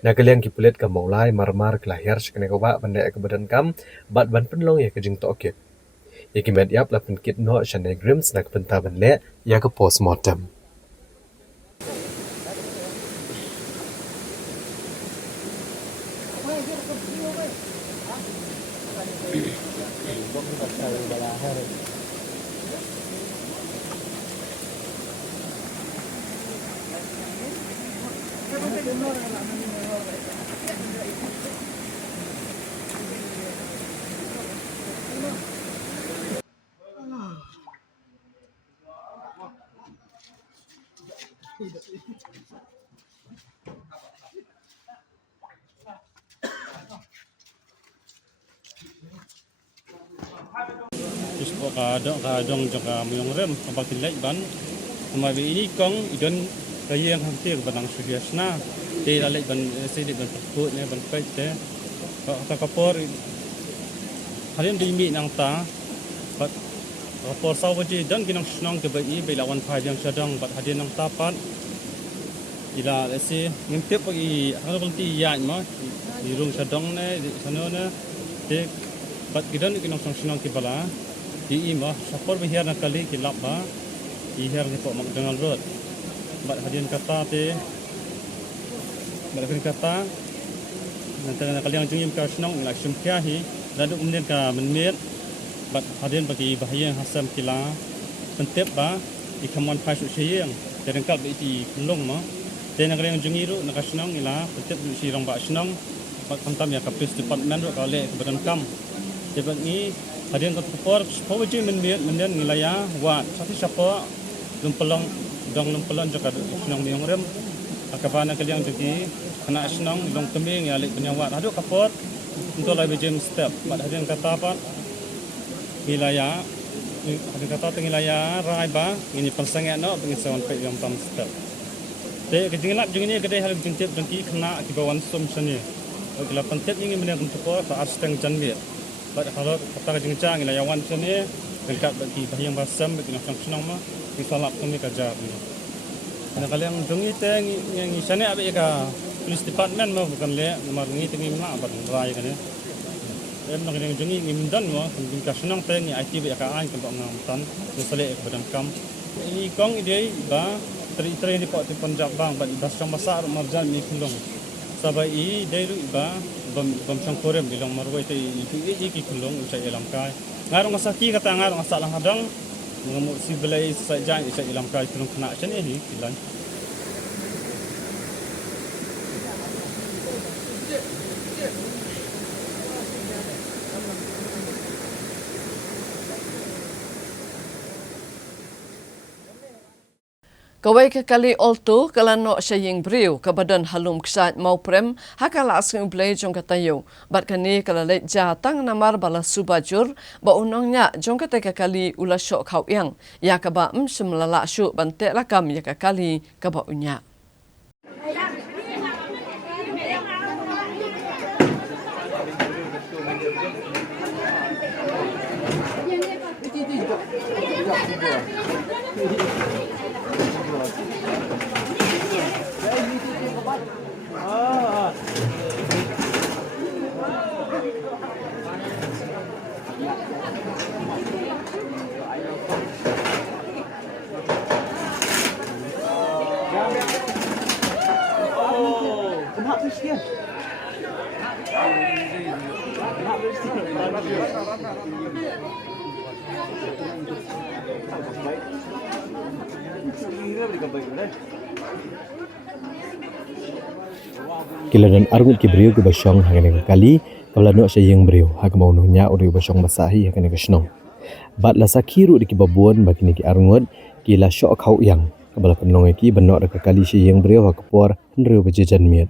Nakaliang ki pulit ka maulai marmar kila her kene kawa bandai akabadan kam bat ban penlong ya kejing tokit. Ikimet yap la penkit no shanai grims nak pentaban le ya ke postmortem. Ispo kadong jaka muyong rem kapag tilay ban kamabi ini kong idon kayang hampir banang suryasna te lalay ban sidi ban takut ne ban pait te kapor halin dimi nang ta bat kapor sawaji dan kinang snong ke bai lawan phajang sadang bat hadin nang tapat ila lesi ngimpep bagi ano kulti yan ma irung sadang ne sano ne te bat gidan kinang snong ke bala di ima sapor bihar nakali kilap ba ihar ni po McDonald Road bat hadian kata te bat hadian kata nanti nakali yang jungim ka snong la shumkya hi lalu kemudian ka menmit bat hadian bagi bahaya hasam kila pentep ba ikamon pasu siyang terengkal bi ti kulong ma te nakali yang jungiru nakasnong ila pentep si rong ba snong bat kamtam ya kapis department ro kale kebadan kam debat ni hadian kat kupor powaji menmiat menden ngilaya wa satu siapa lumpelong dong lumpelong jaka senong miong rem akabana kaliang jadi kena senong dong keming ya alik penyawat aduk kapor untuk lai bejem step pada hadian kata apa ngilaya hadian kata ngilaya rai ba ini persengek no pengisawan pe yang tam step te kejingilap jing ini kedai hal jingtip dengki kena kibawan sum seni okila pentep ingin menden kupor ta arsteng janmir bat kalau kata jengcang ila yawan sini dekat bagi bahayang basam bagi nak senang mah di salap kami kerja ni. Karena kalian dengi teng yang sana abe ka police department mah bukan le nomor ni tengi mana bat rai kan ya. Em nak yang dengi ngimdan mah kami ka senang teng IT be ka ai kan ngamtan misale ek badam kam. Ini kong ide ba teri di pot di Punjab bang bat dasam besar marjan mi kulong. Sabai i dairu ba bom sangkorem bilang marwai te iki kulong usai ilam kai ngarong asaki kata ngarong asalang hadang ngamuk si belai saja usai ilam kai kulong kena sini hi bilan Kawai ke kali olto kalano saying briu kabadan halum ksat mau prem hakala asing blay jong katayo bat kani kalale jatang namar bala subajur ba unongnya jong kata kali ula syok kau yang ya kaba semlala syuk bante lakam ya kali kaba unya Kiladan argut kibriu ke basyong hangane kali kabla no sayeng briu hak mau nunya uri basyong masahi hangane kesnong. Bat la sakiru di kibabuan bagi ki argut kila syok khau yang kabla penong ki benok dak kali sayeng briu hak por ndriu bejejan miat.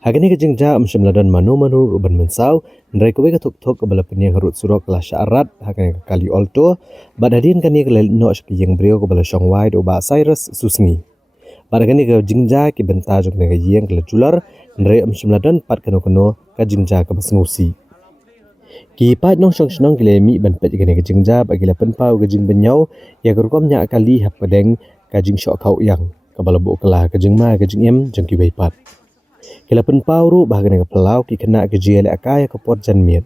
Hagani ke jingja amshamladan manu uban mensau ndrai kowe ka thok kabla penyang harut surok la syarat hagani kali alto bat hadin kani kelel no sayeng briu kabla syong wide oba Cyrus susngi. Baragani ke jingja ki benta jok nega yeng ke jular ndre amsumladan pat kano ka jingja ke basngusi ki pat nong shong shnong ki lemi ban pet ke jingja bagi la penpau ke jing benyau ya gerkom nya kali hap pedeng ka jing shok khau yang ka balabu kala ke jingma ke jingem jeng ki pat ki la penpau ru bahagani ke pelau ki kena ke jele akaya ke pot jan miet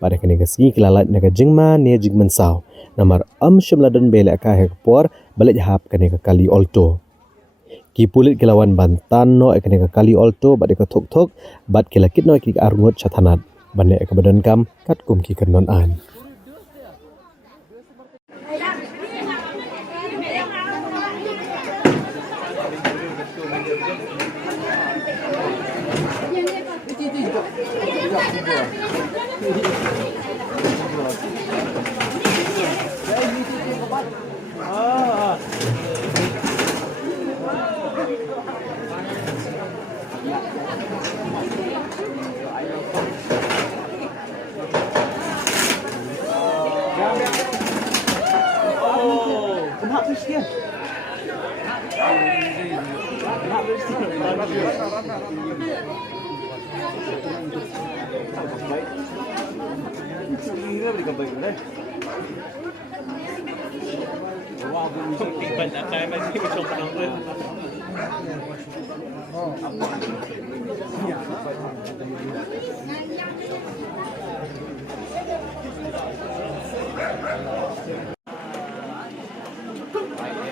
pada kene ke si ki lalat nega jingma ne jing mensau namar amsumladan bele akaya ke por balik hap kene ke kali alto ki pulit kilawan bantan no ekane ka kali alto bat ka thok bat kilakit no ki arngot chathanat bane ka badan kam kat kum ki kanon an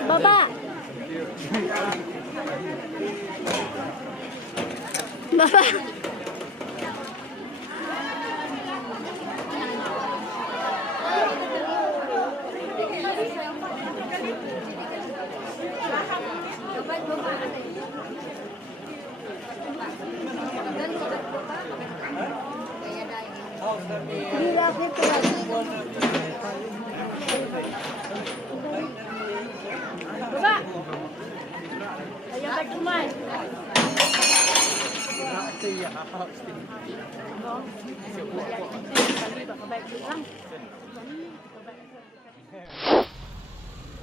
Bapak. Bapak. Bapak. Ayo back to mine.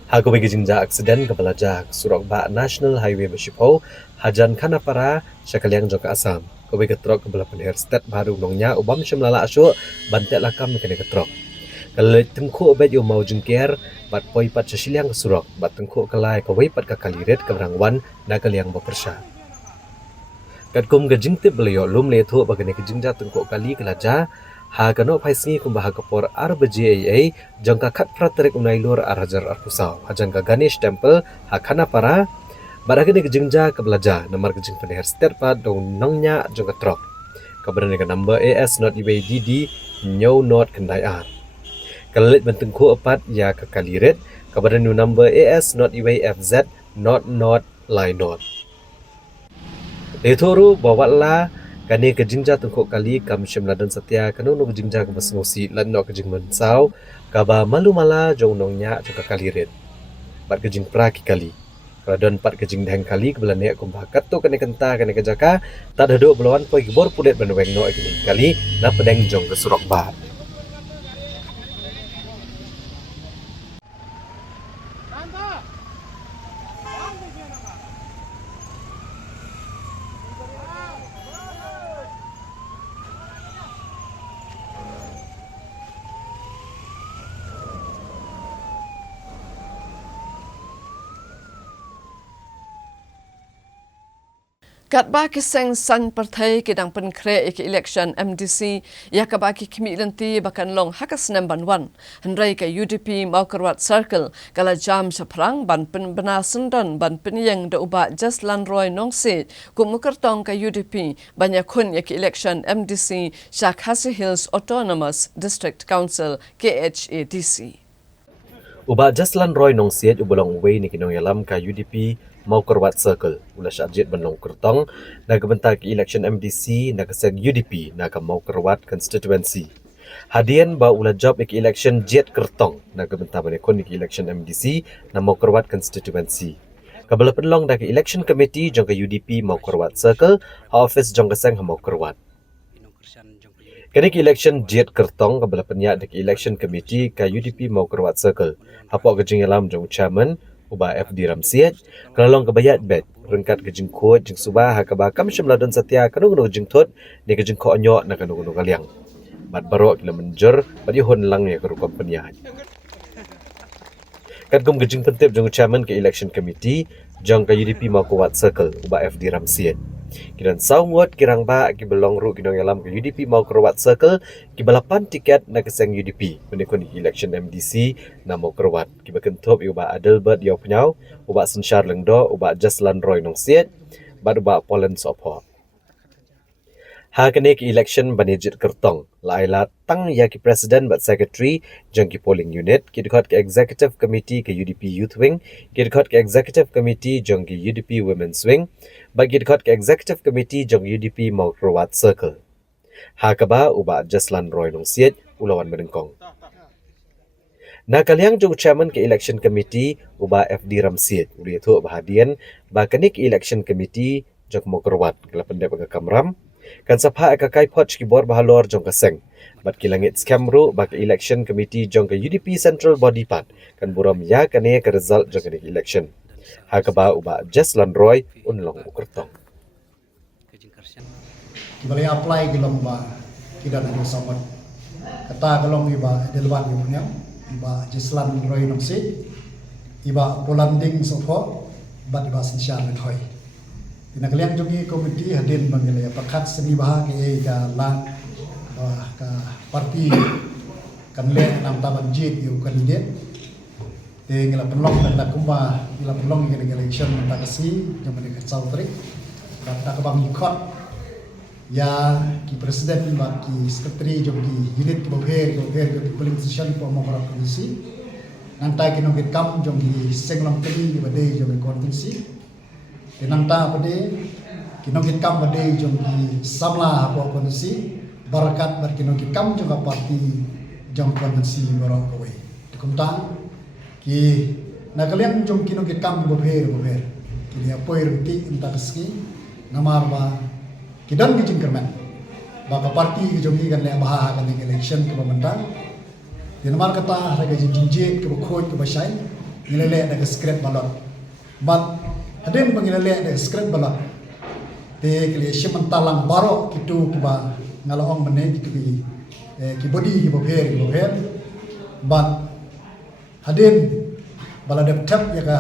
Hago bagi jingja aksiden kebelajak surok ba National Highway Beshipo hajan kanapara syakaliang joka Asam kowe ketrok kebelah penher stat baru nongnya ubam syamlala asyo bantek lakam kene ketrok kalau tengku obet yo mau jengker bat poi pat syasiliang surok bat tengku kelai kowe pat kakaliret keberangwan nakaliang bepersya katkum gejingtip beliau lum letho bagane kejingja tengku kali kelaja ha kano phaisngi kumbaha kapor RBJAA jangka khat pratrek unailur arhajar arkusau hajangka Ganesh Temple ha Khanapara baragane kejingja kebelaja namar kejing penher sterpa dong nongnya jangka trok kabarane ka number AS not UADD nyo not kendai ar kalit bentengku apat ya kakaliret kabarane number AS not UAFZ not line not Lethoru bawatla kani kejingja tengkok kali kam syamladan setia kanu no kejingja kebasngusi lan no kejing mensau kaba malu mala jong nongnya juga kali red bat kejing praki kali radon pat kejing dang kali kebelane kumbakat to kani kenta kani kejaka tak ada belawan poi gibor pudet banweng no kini kali na pedeng jong kesurok bat Kat ba kiseng san partai kidang penkre ke election MDC ya ka ba ki kmilanti bakan long hakas number 1 handrai ka UDP Maukarwat Circle kala jam saprang ban penbena sundan ban penyeng da uba Jaslan Roy Nongse kumukertong ka UDP banyak kun ya ke election MDC Shakhasi Hills Autonomous District Council KHADC. Uba Jaslan Roy Nongse ubolong uwe ni kinong yalam ka UDP Maukarwat Circle ula syajit benong kertong na kebentar ke election MDC na keseg UDP na ke Maukarwat constituency. Hadian ba ula job ke election jet kertong na kebentar benekon ke election MDC na Maukarwat constituency. Kabala penlong da ke election committee jong ke UDP Maukarwat Circle office jong keseng Maukarwat. Kini ke election jet kertong kabala penyak da ke election committee ke UDP Maukarwat Circle. Hapok kejing alam jong chairman uba FD Ramsiat kelalong kebayat bet rengkat kejing kuat jeng subah hakaba kam syamladon setia kanung-kanung jeng tot ni kejing ko onyok na kanung-kanung kaliang bat barok kila menjer bat yuhun lang ya keru kompenian kat gum kejing pentip jeng chairman ke election committee jong ke UDP Maukarwat Circle uba FD Ramsiat kidan saumut kirang ba ki belong ru kinong yalam ke UDP Maukarwat Circle ki balapan tiket na keseng UDP menikon election MDC na Maukarwat ki bakentop uba Adelbert Yau Penyau uba Sensyar Lengdo uba Jaslan Roy Nongsiat bat uba Polen Sopho ha kene ki election banejit kertong laila tang ya ki president bat secretary jong ki polling unit ki dekat ke executive committee ke UDP youth wing ki dekat ke executive committee jong ki UDP women's wing bagi dekat ke executive committee jong UDP Maukarwat Circle ha kaba uba Jaslan Roy Nongsiat ulawan menengkong na kaliang jong chairman ke election committee uba FD Ramsiat uli tu bahadian ba kenik election committee jong Maukarwat kala pendep ke kamram kan sapha akakai pot keyboard bahalor jong kaseng bat kilangit skamru bak election committee jong ke UDP central body part kan buram ya kane ke result jong ke election hakaba uba Jaslan Roy unlong ukertong kibali apply gilong ba kida na samot kata galong iba delwan yunya iba Jaslan Roy Nongse iba Polanding Sopho bat iba Sensyar Lenghoy Pinagalian jungi komiti hadin bangilaya pakat seni bahagi ka lang ka parti kan le nam taban jit yu kandidat te ngila penlong tak kumba ngila penlong ngila election tak kasi jaman ka sautri tak bang ikot ya ki presiden ba ki secretary jogi unit boher ki polling station po mo kara komisi nantai kinong kam jogi senglam kini bade jogi kontensi Tinanta pade kinong kam pade jong ki samla apa kondisi barakat bar kinong kam jong parti jong kondisi borok kowe dikumtang ki nagalian jong kinong kam bober ki dia poir ti entak ski namar ba kidan ki jingkerman ba parti jong ki kan le bah kan election ke pemendang dinamar kata raga jinjit ke khoj ke basai ngilele ada script balot bat Hadin pangilale ada script bala te kali simentalang baro kitu kiba ngalong mene kitu ki body ki boher but hadin bala dep tap ya ka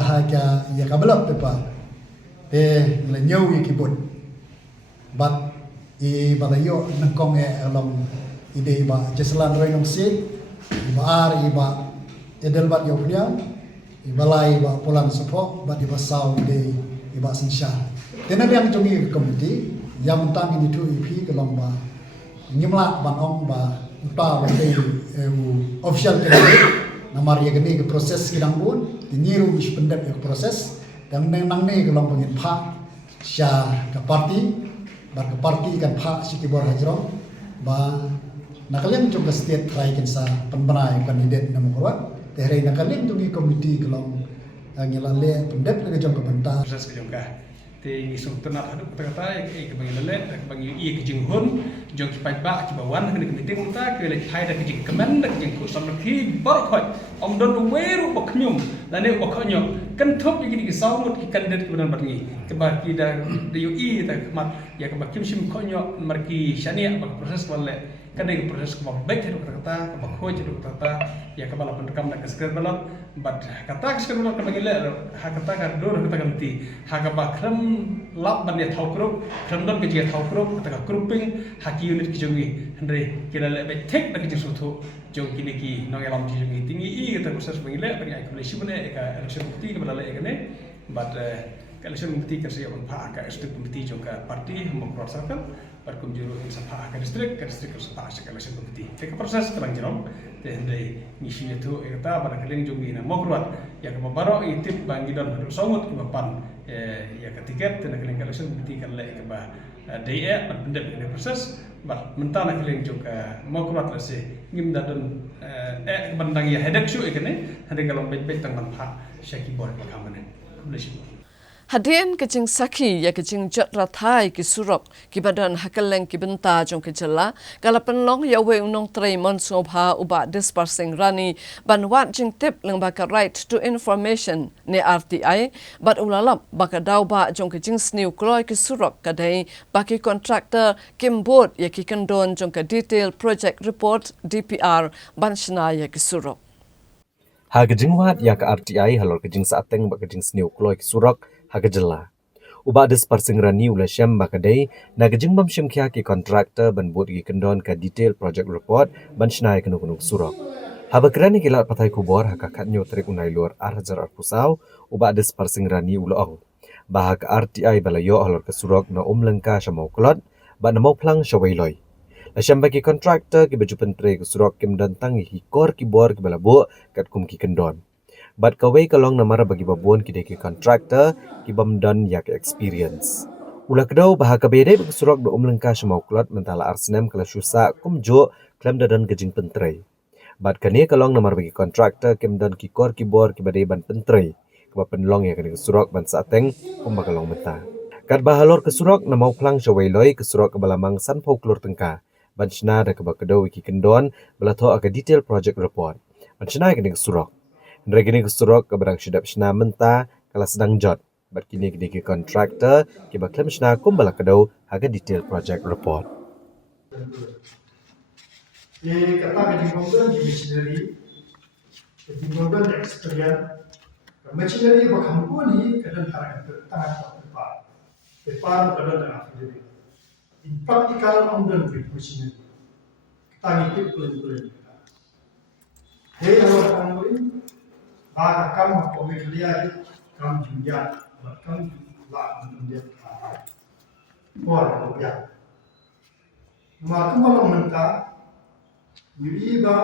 ya ka bala pepa te la nyawi ki bod but I bala yo nangkong along ide ba Jaslan Roy Nongse iba iba Edelbat yo punya ibalai ba Polan Sopho ba di basau de iba Sensyar tenan yang jongi komiti yang mentang ini tu IP kelong ba nyimla banong ba uta ba de official candidate namar ya gani ke proses kidang bun dinyiru is pendep ke proses dan nang ne kelong pengin pha sya ke parti ba ke parti kan pha sikibor hajro ba nakalian jong state try kinsa penbenai kandidat na Maukarwat Terai nakalin tungi komiti kelong ngilale pendep ke jong kebentar proses ke jong ka te ngisung tenat haduk kata ke bang ngilale ke bang i ke jing hun jong ki pai ba ki bawan ke komiti unta ke le thai da ke jing kemen da ke jing kusan ki bar khoi om don weru baknyum la ne baknyo kan thop ki ki saumut ki kandidat ke benan batngi ke ba ki da yu i ta mat ya ke bakim sim khonyo mar ki shania ba proses wale kadang proses kebab baik hidup kata kebab koi hidup kata ya kebal pendekam nak kesekian balon but kata kesekian balon kebagi le hak kata kan dor kata ganti hak kebab krem lap ban ya thau krup krem don ke je thau krup kata grouping hak unit ke jongi andre kira le baik tek nak je sutu jong kini ki nong elam je jongi tinggi I kata proses bagi le bagi accumulation ne ka election bukti ke balale ke ne but election bukti kan saya pak ka step bukti jong ka parti membuat rasakan Parkum juru insafah ke distrik insafah ke election bukti. Ke proses terang jerong, teh ngisi itu kita pada kalian jungi na mau keluar. Ya ke baro itip bangi don hadu songut ke bapan ya ke tiket teh kalian election bukti kan le ke bah DE benda ini proses bah mentana kalian juga mau keluar terus ngim dadon bandang ya hedak su ikene hade kalau baik-baik tang manfaat syaki bor pakamane. Hadian kecing saki ya kecing jat rathai ki surok ki badan hakaleng ki benta jong ki jela kala penlong ya we unong trei mon sobha uba dispersing rani banwat jing tip leng baka right to information ne RTI but ulalap baka dau ba jong ki jing sniu kloi ki surok kadai baki contractor kimbot ya ki kendon jong ka detail project report DPR banshna ya ki surok ha kejing wat ya ka RTI halor kejing saateng baka jing sniu kloi ki surok Hagajela. Uba dispersing rani ula syam bakadai na gejing bam syam kia ki kontraktor ban buat ki kendon ka detail project report ban shnai kenuk surok. Haba kerani ki lat patai kubor hakakat nyo trik unai luar arjar arpusau uba dispersing rani ula ong. Bahak RTI balayo halor ke surok na lengka syamau kelot ba na mau plang syawai loy. La syam bagi kontraktor ki baju pentre ke surok kim dan tangi hikor ki bor ki balabu kat kum ki kendon. But kawai kalong namara bagi babuan ki deki kontraktor ki bamdan ya ke experience. Ula kedau bahak kabede bagi surok do lengka syamau klot mentala arsenem kala syusa kumjo klem dadan gejing pentrei. But kani kalong namara bagi kontraktor kim dan ki kor ki bor ki badai ban pentrei. Keba penlong ya kani surok ban saateng kumba kalong menta. Kat bahalor ke surok na mau plang syawai loy ke surok ke balamang san pau klur tengka. Ban syna da keba kedau ki kendon belato aga detail project report. Ban syna kani surok. Regini kesurok ke barang syidap syna menta kala sedang jot. Berkini ke kontraktor ke baklem syna kumbala kedau haga detail project report. Kata kejing bonggan di machinery, kejing bonggan experience. Machinery bakhampu ni kadang tangan tempat. Tempat kadang tangan sendiri. In practical bonggan with machinery. Kita ngikut kulit. Hei awak kamu Baka kam pemilihan kam jumlah bahkan jumlah menjadi kuat ya. Maka kalau mentah, yuriba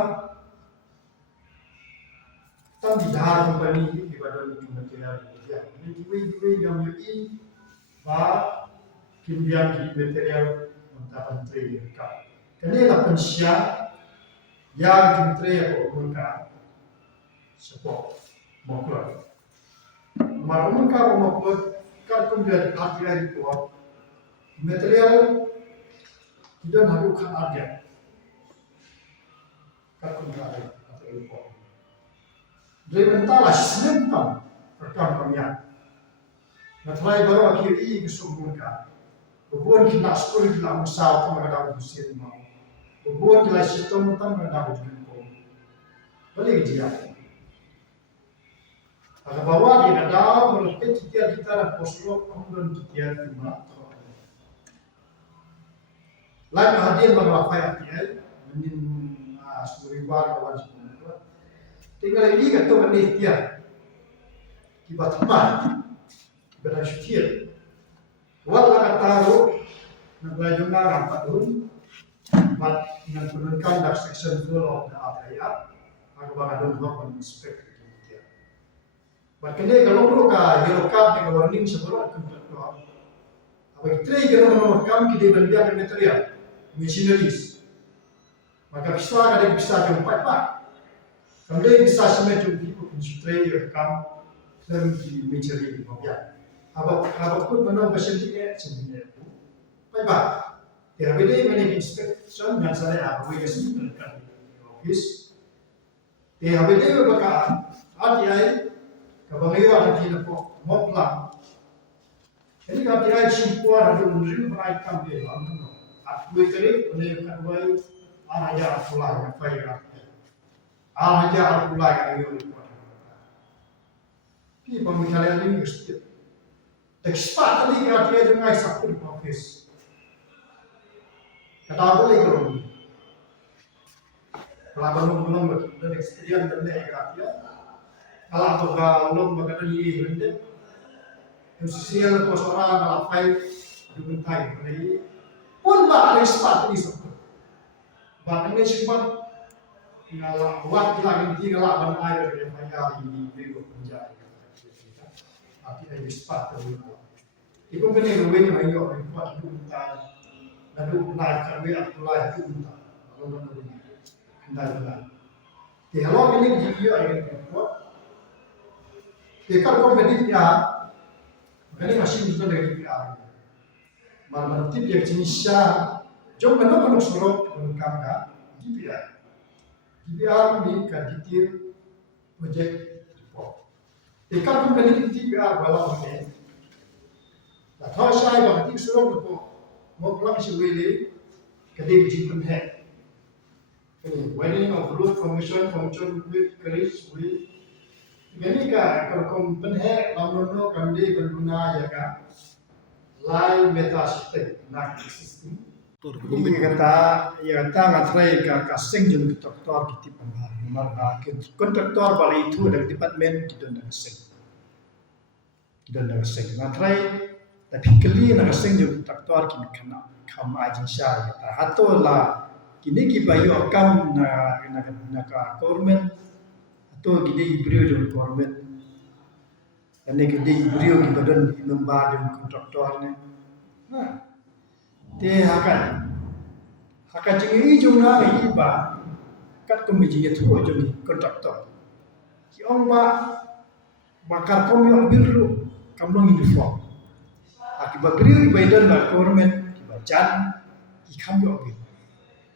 tam di dalam company ibadah material ya. Yuri yang yuri bah kimbian material mentah menteri ka. Kenapa pensia yang menteri aku mentah support. Moklat. Marunun ka moklat kan kumbian RTI report material tidak haru kan ada. Kan kumbian RTI report. Jadi mentala sementam perkam kamian. Natlai baru akhiri kesumbun ka. Bubuan kina sekolah kina musal tu mereka berusia mau. Bubuan kina sistem tam mereka berusia mau. Balik dia. Agak bawa di ada melepet kita dan poslok kemudian kita terima. Lain hadiah mengelafai RTI, menin suribar kawan semua. Tinggal ini kata menih dia, kita tepat, kita syukur. Walau kata ro, nak belajar rampat dun, mat dengan penunkan dari section 4 of the RTI, agak bagadun buat inspect. Makanya kalau perlu ka yellow card dengan warning sebelum keluar. Apa itu yang nomor kam kita berbiak material, machineries. Maka bisa ada bisa jumpa pak. Kemudian bisa semacam itu konstruksi kam dan machinery berbiak. Apa pun mana pasien dia sebenarnya. Baik pak. Ya beda mana inspection yang saya apa yang sebenarnya office. Ya beda baka RTI Kabangayo ang hindi na po moplang. Hindi ka tinay simpuan ang dulunrin para ikambira. At buhay ka rin, kung yung kanway Anaja pulai yang fair. Anaja pulai yang ayun. Pi pemikiran ini mesti. Ekspat tadi kerja dengan satu di office. Kata boleh kalau ni. Kalau belum betul experience dan kerja. Kalau belum bekerja di benda. Sosial kosoran kalau fair dibentai lagi. Pun bah ekspat ini semua. Bahkan ini sempat ngalah buat lagi tiga ban air yang banyak di biro penjara. Arti dari ekspat itu. Itu benar benar yang ayo buat dibentai. Lalu naik kerja atau lain itu entah. Kalau hendak. Kalau ini dia yang buat. Kalau kompetitif ya, ini masih bisa dari PR. Malah tip yang jenisnya, jom mana suruh mengkamkan DPR. DPR ini kan detail projek report. Kalau kompetitif DPR bawa ini, kalau saya berarti suruh betul. Mau pulang si Willy, kedai bijikan head. Wedding of Road Commission with Chris with. Ini kalau kompen head, lalu kami berguna ya kan. Lain meta sistem, nak sistem. Ini kata ngatrai kasing jeng kontraktor di tipan nomor kontraktor balik itu dari departemen kita dah kasing. Ngatrai tapi kali nak kasing jeng kontraktor kini kena kam ajin syar kita. Atau lah kini kita yo kam nak government atau kini beliau jeng government. Ini kedai beliau di badan lembaga dan kontraktor ni. Nah, dia akan jengi jumlah iba kat komisi itu jengi kontraktor. Kiong bakar komio biru kamlong uniform. Akibat beliau di badan la government kibacan ikam yo bil.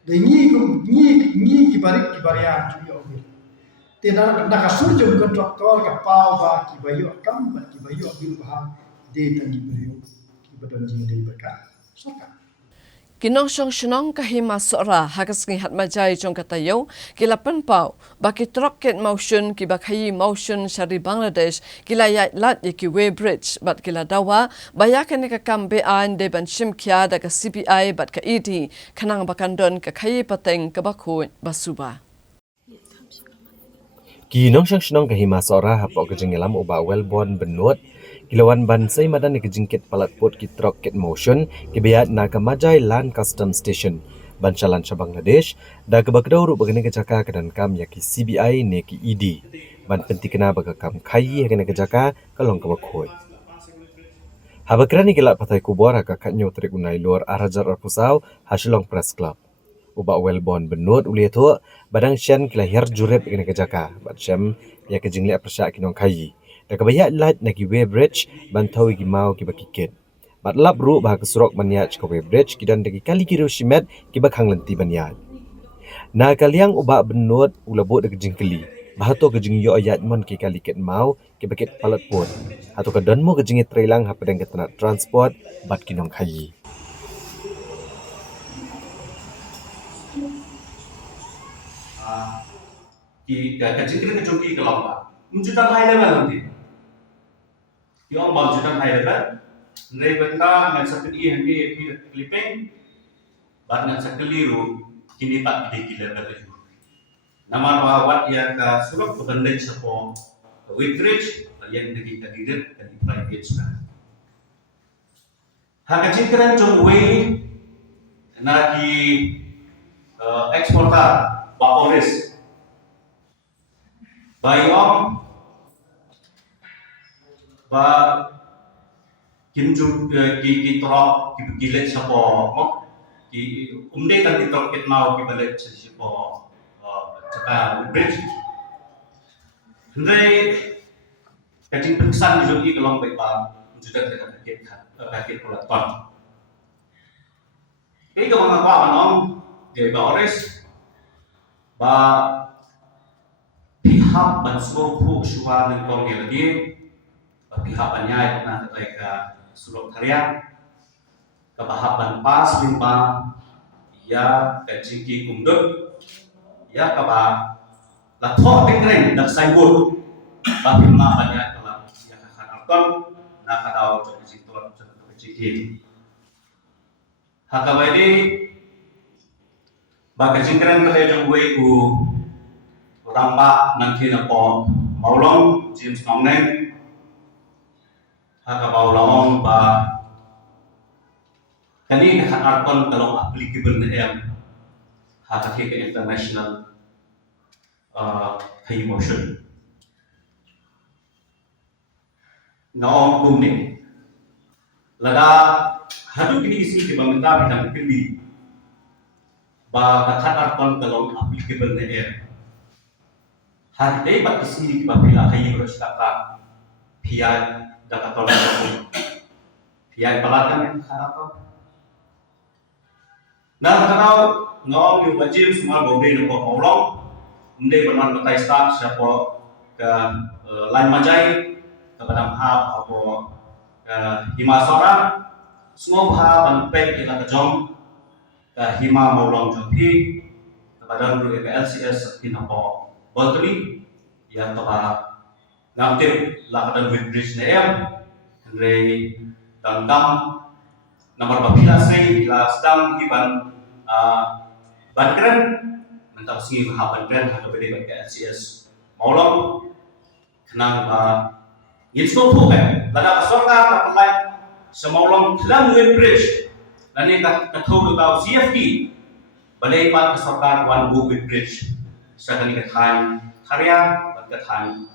Dan ni kibarian juga bil. Tidak nak kasur jom kontraktor kapal ba kibayo kam ba kibayo bil bah de tangi beliau kibadan jing de berkat soka Kinong syong syunong kahima sora hagas ngi hat majai jong katayo kilapan pau baki rocket motion kibakhayi motion syari Bangladesh kilaya lat yaki way bridge bat kila dawa bayakan ka kambe an de ban shimkya da ka CPI bat ka ED kanang bakandon ka khayi pateng ka bakhu basuba Kinong syang syunong kahima sora hapok kejenggelam uba Wellborn benut kilawan ban sai madan ke jingkit palat pot ki rocket motion kibayat na ka majai land custom station bancalan sa Bangladesh da ka bagdaw ru bagane ka jaka kadan kam yaki CBI ne ki ED ban penti kena baga kam khayi hakane ka jaka kalong ka bakhoi habakrani kilat patai kubor ka kanyo trik unai luar arajar arpusau hasilong press club uba Wellborn benut ulieto badang syan kilahir jurep hakane ka jaka bat syam ya ka jingle persya kinong khayi da kabaya lat nagi way bridge bantau gi mau ki bakikit batlap ru bah kesurok banyat ka way bridge kidan dagi kali kiru shimet ki bakhang lenti banyat na kaliang uba benut ulabot da jingkeli bahato ka jing yo ayat mon ki kali ket mau ki bakit palat pot atau ka don mo ka jingi trailang hapadang ketana transport bat kinong khayi ki ka jingkeli ka joki ka lomba unjutan high level nanti yung majudan high level nilai benda ngan sakli hangi clipping bat ngan sakli ru kini pak ide level itu nama bahawat yang ka surok bendeng sapo witridge yang degi kandidat dan private sudah haka jingkran jong way na ki eksportar Baporis bayom ba kinjung ki trok ki gilet sapo mok ki umde kan di trok ket mau ki balet sapo caka bridge ndai kacing pengsan di jogi kelong baik ba juda kaget polaton cái cái bằng qua nó để bảo res ba pihak bansuo khu suwa ng kong geladi pihak banyai na ka sulok karya kabahaban pas limba ya ke jingki kumdut ya kaba la tho tengren dak saibut ba firma banyak kala ya kan akon na kadau to jiton to jiki hakawai ba ke jingkren kale jong wei ku ramba nanti na po maulong James Nongneng hakabau ba kali nak arkon kalau applicable na em hakaki ke international high motion naong kumne lada hadu kini isi ke pemerintah bidang kini ba kakat arkon kalau applicable na em hadi ba isi ba pila high berstaka pia dakatol pia palatan harapan nah kalau ngom yung wajib semua bobe no ko maulong mende berman batai start siapa ke lain majai ke badam hab apa ke himasora semua ha ban pe ila ke jom ke hima maulong jompi ke badam ru ke LCS tinapa boltri ya toba ngamtir la kadang bridge ne em rei tangkam nomor babila sei bila sedang iban bankren mentak singi ha bankren ha bede ke LCS maulong kenang yitso to lada sorka ka pulai semaulong kelang bridge lani ka thau tau CFT balai pat ka sorka one go bridge sakani ka than karya ka than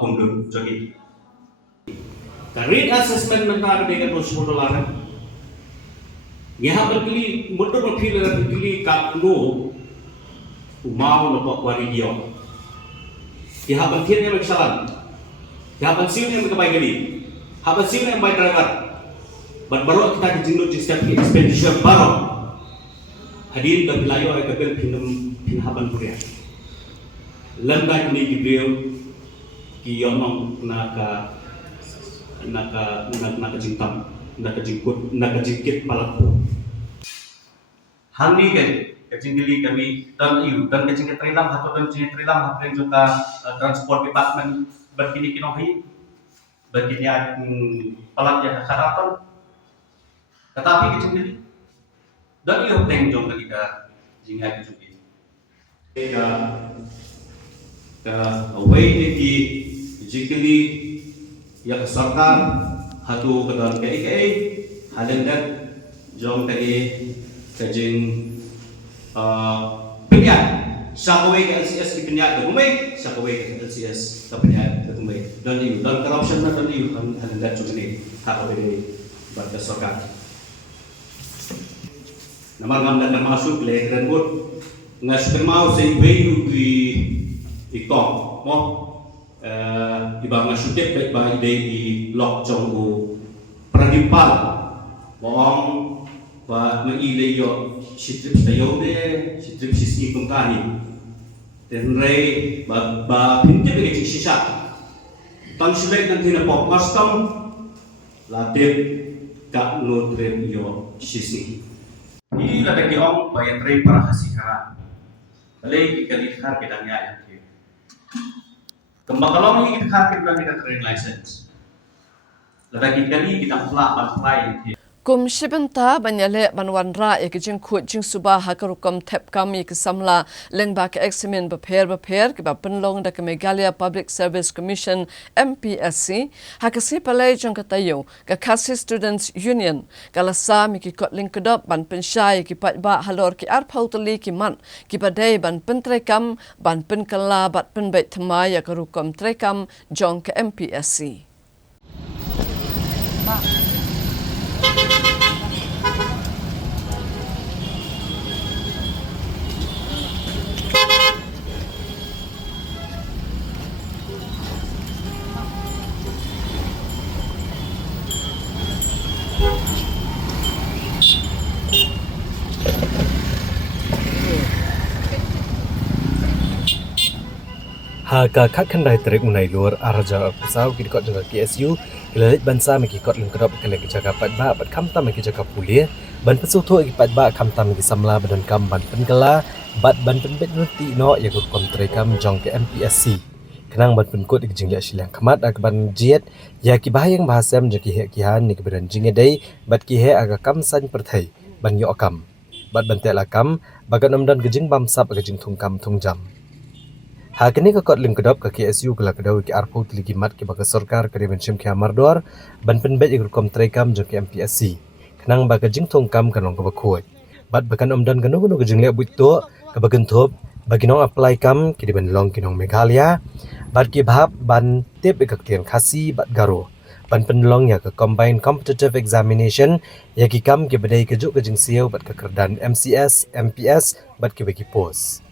kumdun jogi Read assessment mentar dengan konsultaran. यहाँ पर किली मोटर पर फिर किली काटनो उमाव नपक वारियो यहाँ पर फिर में चलन यहाँ पर सिम में कबाई गली यहाँ पर सिम में बाई ड्राइवर बट बारो kita dijinut di setiap expenditure baru hadir dan belayo ay kapel pinhaban puriya landa ni gibril ki yonong naka jintam naka jingkit palapo Hani kan kecingkili kami dan kecingkit trilam atau dan kecingkit trilam hapren juga transport department berkini kinohi berkini pelat yang karaton tetapi kecingkili dan iyo tengjong ketika jingga kecingkili ke away di kecingkili ya keserkan hatu kedan KIK halendat jong tadi kajing penyiar sakawai ke LCS di penyiar ke rumai sakawai ke LCS ke penyiar ke rumai dan itu dan corruption dan itu halendat juga ni hak beri bagi sokat nama dan masuk le dan bud ngas mau sei bayu di ikong mo ibang ngasudek baik baik di lok jonggu pradipal bohong ba maile yo sitrip sayo de sitrip sisi kongkani tenrei ba pinte be sisa tansulek nanti na pop custom la trip ka no trip yo sisi ni la de ong ba ya trip para hasikaran balai ikalikhar bidangnya ya kembang kalau ini kita harus kita trade license. Lagi kali kita apply. Kum shibenta banyale banwanra ekijing khut jing suba hakarukom thepkam ek samla lengba ke examen bapher ke bapenlong da ke Meghalaya Public Service Commission MPSC hakasi palai jong katayo ka Khasi Students Union kalasa mi ki kotling kedop ban pensyai ki patba halor ki arpautali ki man ki badai ban pentrekam ban penkala bat penbait thmai hakarukom trekam jong ke MPSC. Haka kakandai terik unai luar araja pusau kikot dengan KSU ilalit bansa mekikot lengkedop kena kejaga pat ba pat kamta mekijaka pulia ban pesutu igi patba kam tam igi samla badan kam ban penkala bat ban penbet nuti no ya kur kontre kam jong ke MPSC kenang ban penkut igi jinglia silang kamat ag ban jiet ya ki bahayang bahasam jaki he ki han ni keberan jinge dei bat ki he aga kam san perthai ban yo kam bat ban tela kam bagan amdan gejing bam sap gejing thung kam thung jam ha kini ka kot lim kedop ka KSU kala kedau ki arpu tiligi mat ki baga sarkar kare benchim ki amardor ban penbet igi kom trekam jong ke MPSC kenang baga jing thung kam kanong ka bakhoi bat bakan amdan ganu ganu gejing le buito ka bagan thop baginong apply kam ki ban long kinong Meghalaya bat ki bhap ban tep ikak tian khasi bat garo ban penlong ya ka combined competitive examination ya ki kam ki badai ke juk gejing siau bat ka kerdan MCS MPS bat ki bagi post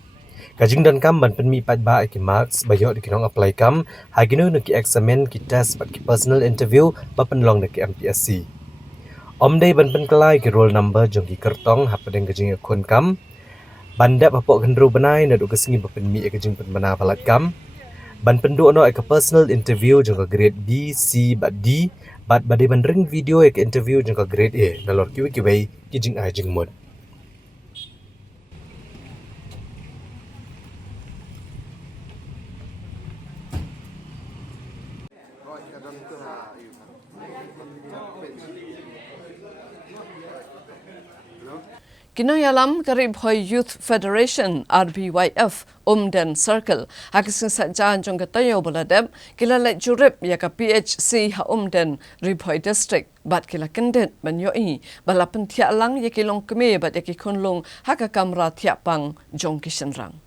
kajing dan kam ban penmi pat ba ki marks bayo dikinong apply kam haginu ki examen ki test bat ki personal interview ba penlong ki MPSC omdei ban penkelai ki roll number jong ki kertong hapadeng kajing akun kam banda bapok gendru benai na duk kesengi ba penmi kajing penmana balat kam ban pendu no ek personal interview jong ka grade B C bat D bat badai ban ring video ek interview jong ka grade A nalor ki bai ki jing ai jing mod Kinoyalam karib hoi Youth Federation RBYF Umden Circle hakisin sajan jong katayo baladem kila let jurip ya ka PHC ha Umden Ribhoi District bat kila kendet banyoi balapan tia lang ya kilong keme bat ya ki kunlung haka kamra tiapang jong kishenrang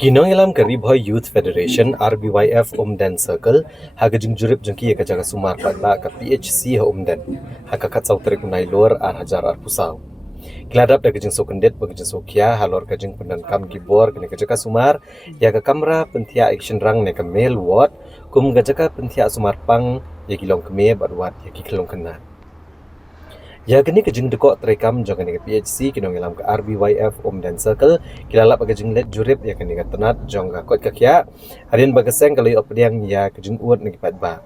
Kinoyalam karib hoi Youth Federation RBYF Umden Circle haga jing jurip jong ki ya ka jaga sumar bat ba ka PHC ha Umden haka katsau trek unai lor ar hajar ar pusau Kiladap da kejeng sokendet bagejeng sokia halor kejeng pendan kam gibor kene kejaka sumar ya ka kamera pentia action rang ne ka mail ward kum kejaka pentia sumar pang ya kilong keme badwat ya kilong kena ya kene kejeng dekok trekam jong kene PHC kinong ilam ka RBYF Umden Circle kilalap kejeng let jurip ya kene ka tenat jong ka kot kakya harian bagaseng kalau opdiang ya kejeng uat ne kipat ba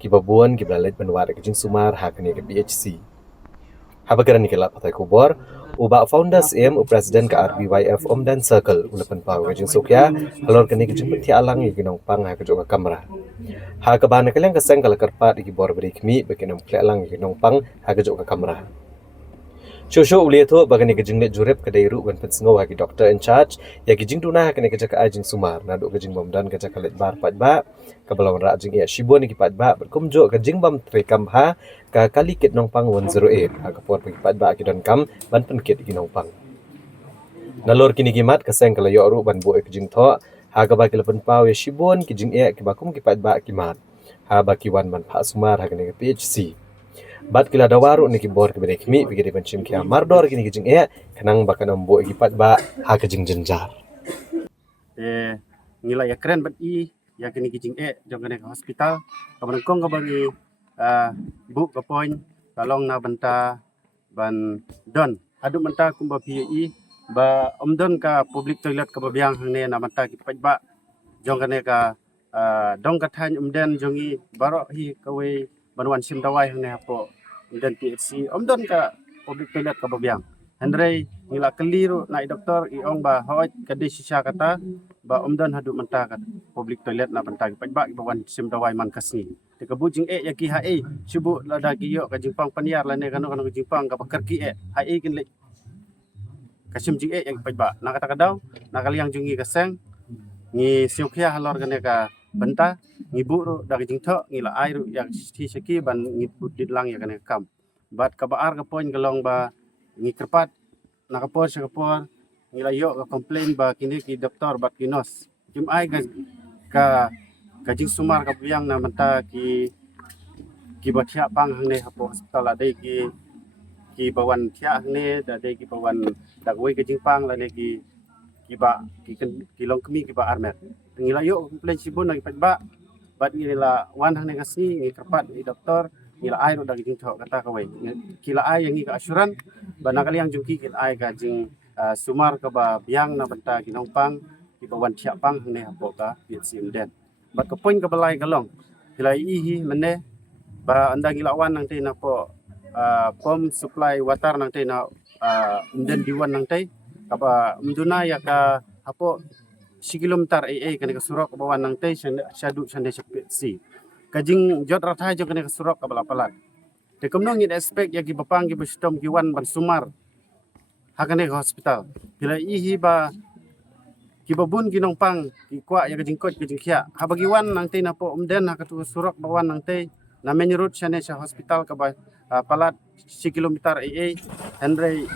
kibabuan kiblalet benwat kejeng sumar ha kene ka PHC Habagaran ni kelap patai kubor, ubak founders presiden ke RBYF Umden Circle ulapan pau kejeng sokya, halor kini kejeng peti alang yang kinong pang ha kejong kamera. Ha kabana kalian keseng kalau kerpat di kibor beri kemi bekinong klek alang yang kinong pang ha kejong kamera. Shosho uliah tu bagani kejeng let jurep kedai ru ban pensengo hagi doktor in charge ya kejeng tuna kene kejak ajing sumar naduk kejeng bomdan kejak let bar pat ba kabalong ra ajing ya shibon ni pat ba berkumjo kejeng bam trekam ha ka kali kit nong pang 108 ha kapor pat ba kidon kam ban penkit ki nong pang nalor kini kimat keseng kalau yo ru ban bu kejeng tho ha ka ba kilapan pau ya shibon kejeng e ki bakum ki pat ba kimat ha ba kiwan ban pha sumar ha kene PHC Bat kila dawaru ni kibor ke bedek mi bigi pencim kia mardor kini kejing kenang bakan ombo ipat ba ha kejing jenjar. Ngila ya keren bat ya kini kejing jong kene ke hospital kaban kong ka bagi bu ka poin kalong na benta ban don adu benta kumba PI ba omdon ka public toilet ka babiang hang na benta ki pat ba jong kene ka dong ka than umden jongi baro hi kawe banwan sim dawai hang na po dan PHC omdon ka public toilet ka babiang Andre ngila keliru na doktor iong ba hoy kadi sisya kata ba omdon hadu menta ka public toilet na bantag pagba bawan sim dawai man kasni te kabujing ya ki hae subu lada giyo ka jingpang paniar la ne kanu jingpang ka bakar ki hae kin le kasim jing ya pagba nakata kadaw nakaliang jungi kaseng ni siukya halor kane ka benta ngiburu dari jingtho ngila airu yang siki ban ngibudit lang ya kane kam bat kabaar ka poin galong ba ngikerpat nakapor sa kapor ngila yo ka complain ba kini ki doktor bat kinos kim ai ka kajing sumar ka biyang na manta ki bathia pang hang ne hapo hospital ade ki bawan thia hang ne ade ki bawan dagwei kajing pang la ne ki ba ki long kemi ki ba armet ngila yo complain sibon lagi ba bat ngila wan hang ne kasni ngikerpat i doktor ngila ai ro dagi jing tho kata kawai kila ai yang ka asuran banakali yang jungki kil ai ka jing sumar ka ba biang na banta kinong pang ki bawan thia pang ne hapo ka PHC Umden bat ka poin ka balai kalong kila ihi mene ba anda ngila wan nang te na po pom supply water nang tay na umden diwan nang tay kapa umduna ya ka hapo kilometer kani ka surok bawan nang tay syadu sande si kajing jot rathai jo kani ka surok ka balapalat te komno ngit aspek ya ki bapang ki bestom ki wan ban sumar hakane ka hospital bila ihi ba ki babun ki nongpang ki kwa ya kajing kot kajing khia habagi wan nang tay na po umden hakatu surok bawan nang tay na menurut sane sa hospital ka ba palat kilometer Henry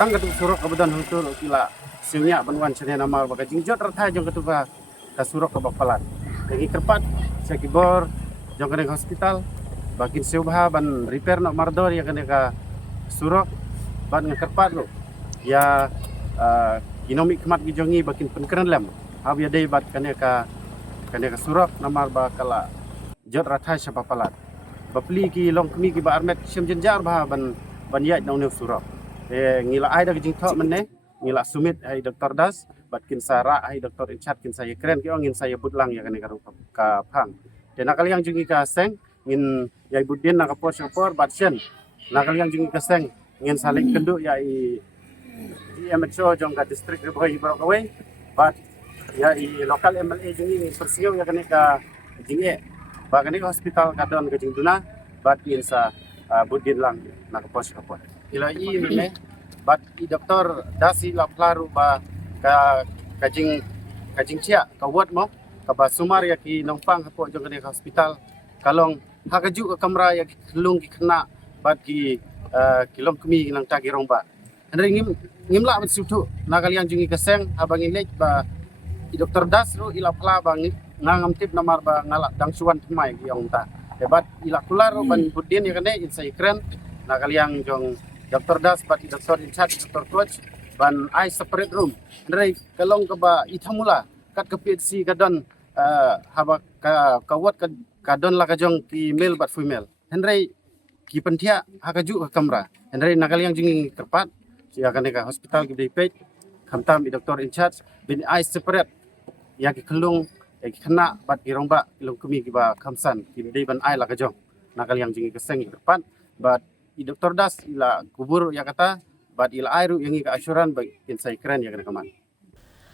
tang katu surok kabudan hutur kila siunya banwan sane nama baga jingjot ratha jong katu ka surok ka palat lagi kerpat sa kibor jong kane hospital bakin siubha ban repair no mardor ya kane ka surok ban kerpat lo ya ginomik kemat gijongi bakin penkeren lem hab ya dei bat kane ka surok namar ba kala jot ratha sa palat bapli ki long kmi ki ba armet sim jenjar ba ban yat nong ne surok ngila ai da jing thok menne ngila sumit ai Dr. Das batkin sara ai Dr. Inchat kin saya keren ki ongin saya budlang ya kane ka phang de nakal yang jungi ka seng ngin yai budin na ka por batsen nakal yang jungi ka seng ngin saling kenduk ya i MHO jong ka district Reboi Brokaway bat ya i lokal MLA jungi persiu ya kane ka jinge ba kane hospital kadon ka jingduna bat insa budin lang na ka pos ila i mene bat i Dr. Dasi la plaru ba kajing cia ka ward mo ka ba sumar ya ki nongpang hapo jong kane hospital kalong hakaju ka kamra ya ki lung ki kena bat ki kilom kemi nang ta ki romba andre ngimla bat sutu nakal yang jungi keseng abang ilek ba i Dr. Das ro ila pla bang ngangam tip namar ba ngalak dang suwan thmai ki ong ta debat ila kular ban budin ya kane insai kren nakal yang jong Dr. Das bat Dr. Inchat Dr. Coach ban I separate room andre kalong ka ba ithamula kat ka PHC kadon haba ka wat ka don la ka jong ki male bat female andre ki pentia hakaju ka kamra andre nakal yang jingi kerpat sia kane ka hospital ki dipet khamtam i Dr. Inchat bin I separate ya ki kelung ki khana bat ki romba kilong kemi ki ba khamsan ki dei ban I la ka jong nakal yang jingi keseng kerpat bat i Dr. Das ila kubur ya kata bat ila airu yang ka asuran bag insai keren ya kana kaman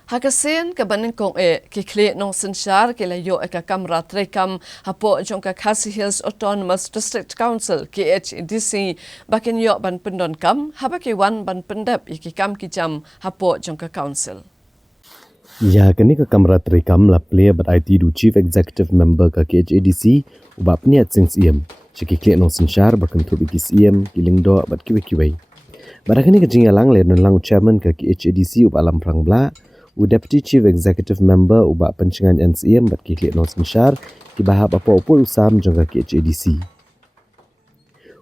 Hakasen ka banin kong ki kle nong sensyar ki layo ka kamra trekam hapo jong ka Khasi Hills Autonomous District Council KHDC bakin yo ban pendon kam haba ki wan ban pendap ki kam ki jam hapo jong ka council Ya kani ka kamra trekam la play but IT du Chief Executive Member ka KHDC ubap niat sing siem Chiki kle nong sensyar bakan tu ki siem kilingdo bat kiwe barakani ka jingalang le non lang chairman ka KHDC up alam prang bla u Deputy Chief Executive Member uba pencingan NCM bat kiklik non sensyar ki bahab apa-apa usam jangka KHDC.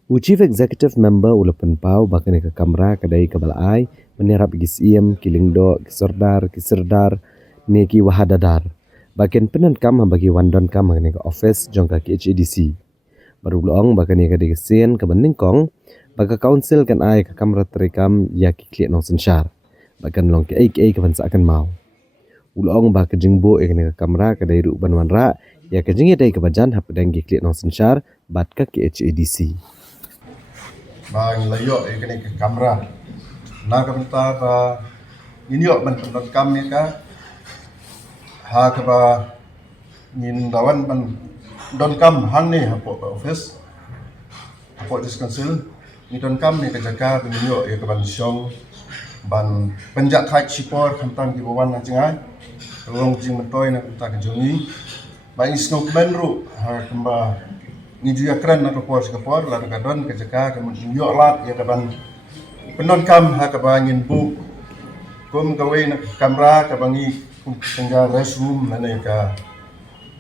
U Chief Executive Member ulapan pau bakane ke kamera kadai kabalai menerap GCM kilingdo kiserdar neki wahadadar. Bagian penan kam bagi wandon kam bakane ke office jangka KHDC. Baru loong bakane ke dikesen ke beningkong baka council kan ai ke kamera terekam ya kiklik non sensyar. Bahkan long ke kapan seakan mau. Ulong bah kejengbo ke kamera kedai ru banwan ra ya kejeng dai ke bajan hap dang klik nong sensyar bat ka KHDC. Bang layo kene ke kamera. Na ka benta ka inyo ban pendot kam ni ka ha ka ba ngin dawan ban don kam hang ni hapo office. Hapo dis council ni don kam ni ka jaka inyo ke ban syong ban penjak khai sipor khamtang ki bawan na jingai long jing mentoi na ta ka jungi ba isnok benru ha kamba ni juya kran na ko por la ka don ka jaka ka mun yo lat ya ka ban penon kam ha ka ba ngin bu kum ka we na kamera ka bangi kum tengga restroom na ka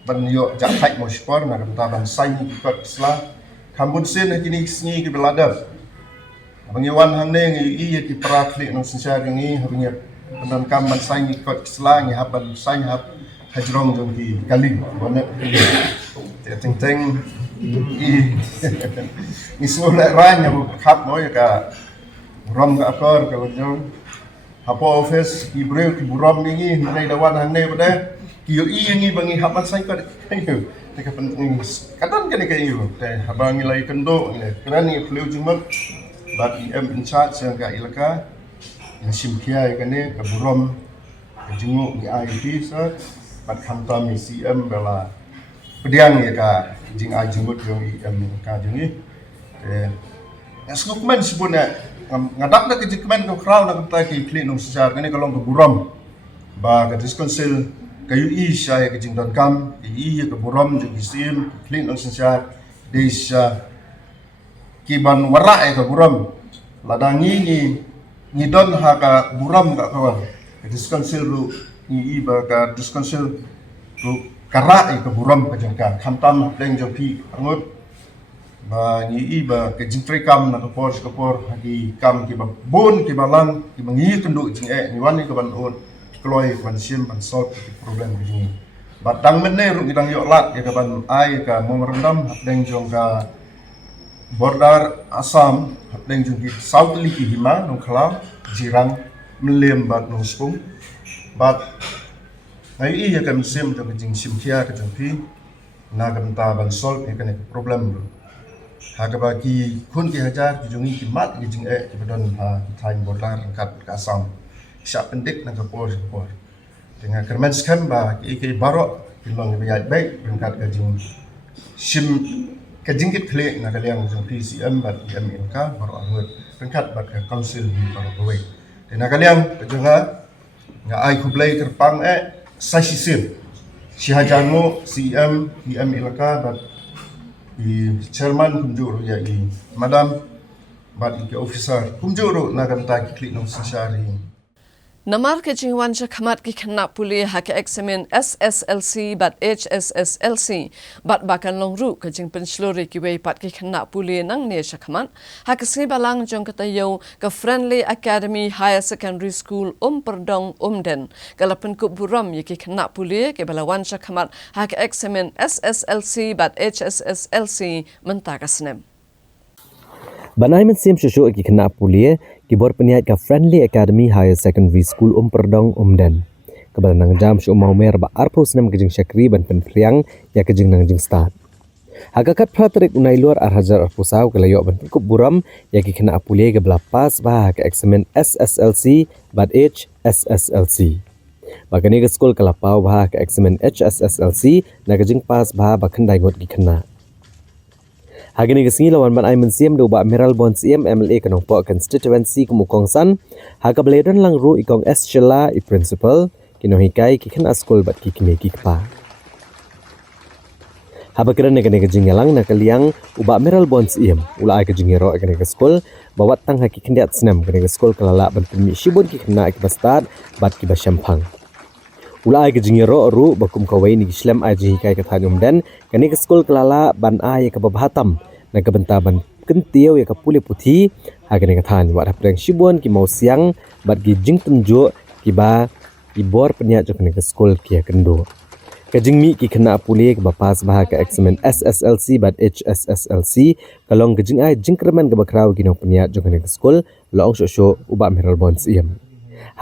ban yo jak khai mo sipor na ka ta ban sai ni ka sla kambun sen kini sngi ki beladap Pengiwan hane ngi ki praklik nong sensyar ngi habnya penan kam ban sai ngi kot slang hab ban sai hab hajrong jong ki kali bona teng i sole ranya bu khap no ya ka rom ga akor ka jong hapo office ki breu ki burom ngi nai dawan hane bade Kiyo yang ni bangi hapan saya kat kayu. Teka penting kadang kan kayu. Teh habang ilai kendo ni. Kerana beliau cuma bat in charge yang ka ilaka yang simkia kan ni keburom kejenguk ni IT sa bat khamtam ni CM bela pediang ya ka jing ajengut yang ka jengi. Skokmen sebenarnya ngadak nak kejikmen kau kral nak kita klik nong sejar kan ni kalau keburom ba ka diskonsil kayu saya ke jingdan kam ke buram je kisim clean on sejar desa kiban wara ke buram ladangi ni don ha ka buram ka kawan diskonsil ru ni ba ka diskonsil ru kara ke buram ke jangka khamtam leng jopi angut ba ni ba ke jingtri kam na ka por hagi kam ki ba bon ki balang ki mangi kendu jing ni wan ni ka ban on kloi ban sim ban solve problem begini. Batang meneh ru ngidang yok lat ya kaban ai ka memorandum deng jong ka border Assam deng jong ki South Liki Hima nong Klang Jirang melem bat nong Spung bat ai ya kam sim to jing sim kia ka jong pi na kam ta ban solve ya kan problem ru. Ha ka ba ki kun ki hajar ki jong ki mat ki jing ki badon ha thain border kat ka Assam. Siap pendik nak kapor dengan kerman skam ba ke barok pilong biat baik berangkat kajing sim kajing kit klik nak kalian jong PCM bat MLK barok angut berangkat bat ke council di barok baik dan nak kalian kejonga nga ai kublai kerpang sai sim si hajango CM MLK bat di chairman kumjur ya i madam bat ke officer kumjur nak kan klik nong sashari Namar ke jingwan ja khamat ki khanna puli ha ke examen SSLC but HSSLC but bakan long ru ke jing penslori ki wei pat ki khanna puli nang ne sha khamat ha ke sri balang jong ka tayo ka Friendly Academy Higher Secondary School Perdong Den kalapan ku buram ye ki khanna puli ke balawan sha khamat ha ke examen SSLC but HSSLC menta ka snem Banai men sim shushu ki kena pulie ki bor peniat ka Friendly Academy Higher Secondary School Perdong Den. Kabal nang jam shu mau mer ba arpos nam kejing syakri ban pen priang ya kejing nang jing start. Hagakat pratrik unai luar arhajar arpusau kelayo ban kup buram ya ki kena pulie ke belapas ba ke examen SSLC but HSSLC. Bagani ke skol kalapau ba ke examen HSSLC na kejing pas ba khandai ngot ki kena. Hagini kesingi lawan ban ai mensiam do ba Meral Bon CM MLA kanong po constituency kumukong san haga bledon lang ru ikong Shela i principal kinohikai ki kan askol bat ki kime ki pa haba kran ne kane kajing lang na kaliang uba Meral Bon CM ula ai kajing ro kane ke skol bawat tang haki kendiat snam kane ke skol kalala ban pemi shibon ki kena ki bastad bat ki basyampang ula ai kajing ro ru bakum kawai ni islam aji hikai ka thanum dan kane ke skol kalala ban ai ka babahatam na kabentaban kentiau ya ka puli puthi hagane ka than wat hapreng shibon ki mau siang bat gi jing tunjo ki ba ibor penya jok ne ke skol ki kendo kajing mi ki kena puli ke bapas bah ka examen SSLC bat HSSLC kalong kajing ai jingkerman ke bakrau ki no penya jok ne ke skol long sho uba Meral Bon CM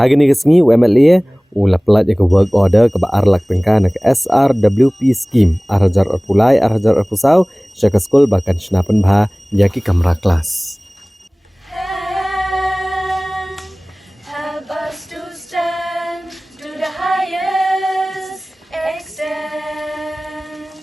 hagane ke sngi UMLA ula pelat ke work order ke ba arlak pengka na ke SRWP scheme arhajar arpulai arhajar arpusau syaka skol bahkan senapan bah yaki kamera kelas Help us to stand to the highest extent.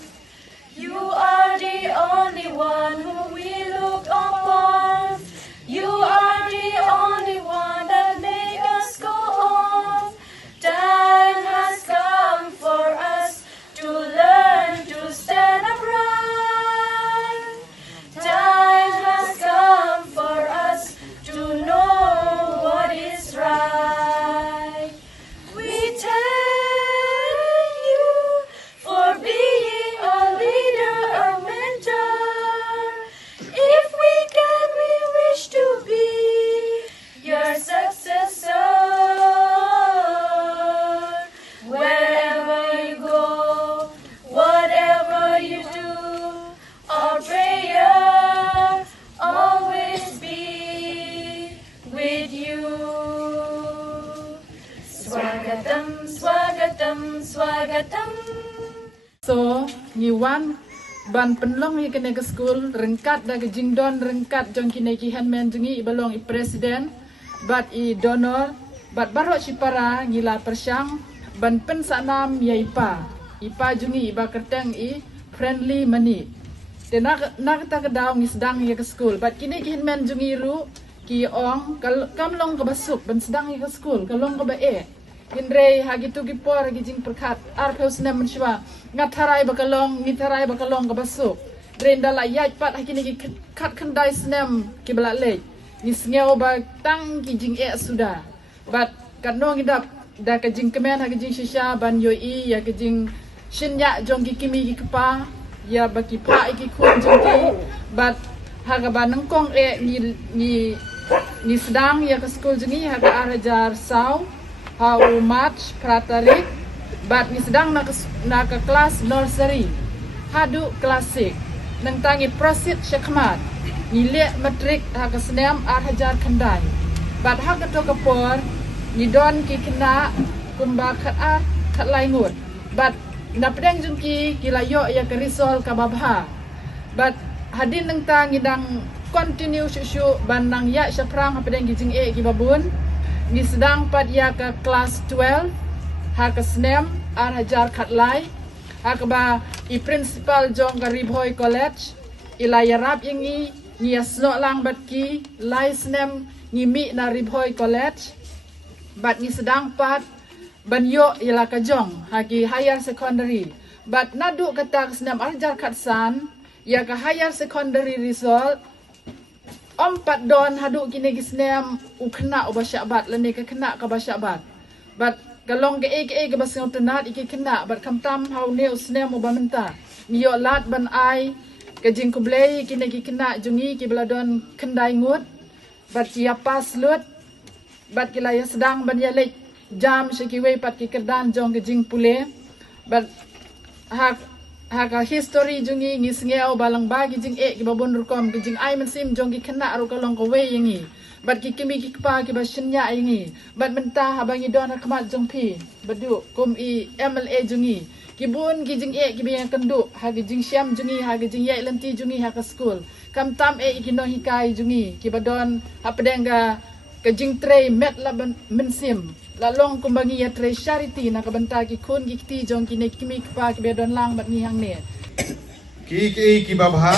You are the only one who we look upon. You are the only one that make us go on. Time has come for us to learn to stand upright. Time has come 1 ban penlong i kene ke school rengkat da ke jingdon rengkat jong kine ki handman jungi ibalong i presiden bat i donor bat barok sipara ngila persyang ban pen sanam ya ipa jungi iba kerteng i friendly money de nak ta ke daw ngi sedang ya ke school bat kine ki handman jungi ru ki ong kamlong ke basuk ban sedang ya ke school kalong ke ba Indre hagi tu ki por hagi jing perkat arpeus nem menshwa ngatarai bakalong ngitarai bakalong ke basuk drenda la yaj pat hagi ni kat kendai snem ki bala le ni sngeu ba tang ki jing sudah bat kanong idap da ka jing kemen hagi jing shisha ban yo ya ka jing shinya jong ki kimi ki kepa ya baki pa ki kun jong ki bat haga ba nangkong ni sedang ya ke school jengi haga arajar sau how much pratarik bat ni sedang nak ke kelas nursery hadu klasik nang tangi prosit syakmat ni le matrik hak senam hajar kendai bat hak to kapor ni don ki kena kumba khat laingut bat na pedang jungki kilayo ya ke risol ka babha bat hadin nang tangi dang continue syusyu ban nang ya syaprang pedang gijing ki babun ni sedang pat ya ke kelas 12 ha ke snem hajar khatlai ha ke ba i principal jong ke Ribhoi college ilayarap yangi ni asno lang bat ki lai snem ni mi na Ribhoi college bat ni sedang pat banyo ila ka jong ha ki higher secondary bat nadu kata snem hajar khatsan ya ke higher secondary result Ompat don haduk kini gisnem ukena ubasyabat lene ke kena ke basyabat bat kalong ke basing tenat iki kena bat kamtam hau ne usnem ubamenta niyo lat ban ai ke jing kublei kini ki kena jungi ki beladon kendai ngut bat cia pas lut bat kilaya sedang ban yalek jam syikiwe pat ki kerdan jong ke jing pule bat hak history jungi ngisngeu balang bagi jing ki babon rukom ki jing ai mensim jong ki kena ru kalong ko we yangi bat ki kimi ki pa ki basnya yangi bat mentah abangi don hakmat jong pi badu kum i MLA jungi ki bun ki jing ki biang kendu ha ki jing syam jungi ha ki jing ye lenti jungi ha ka school kam tam ki no hikai jungi ki badon apdengga ke jing tre met la mensim la long kumbangi ya tre charity na kabanta ki kun ki ti jong ki ne kimi pa ki bedon lang bat ni hang ne ki babha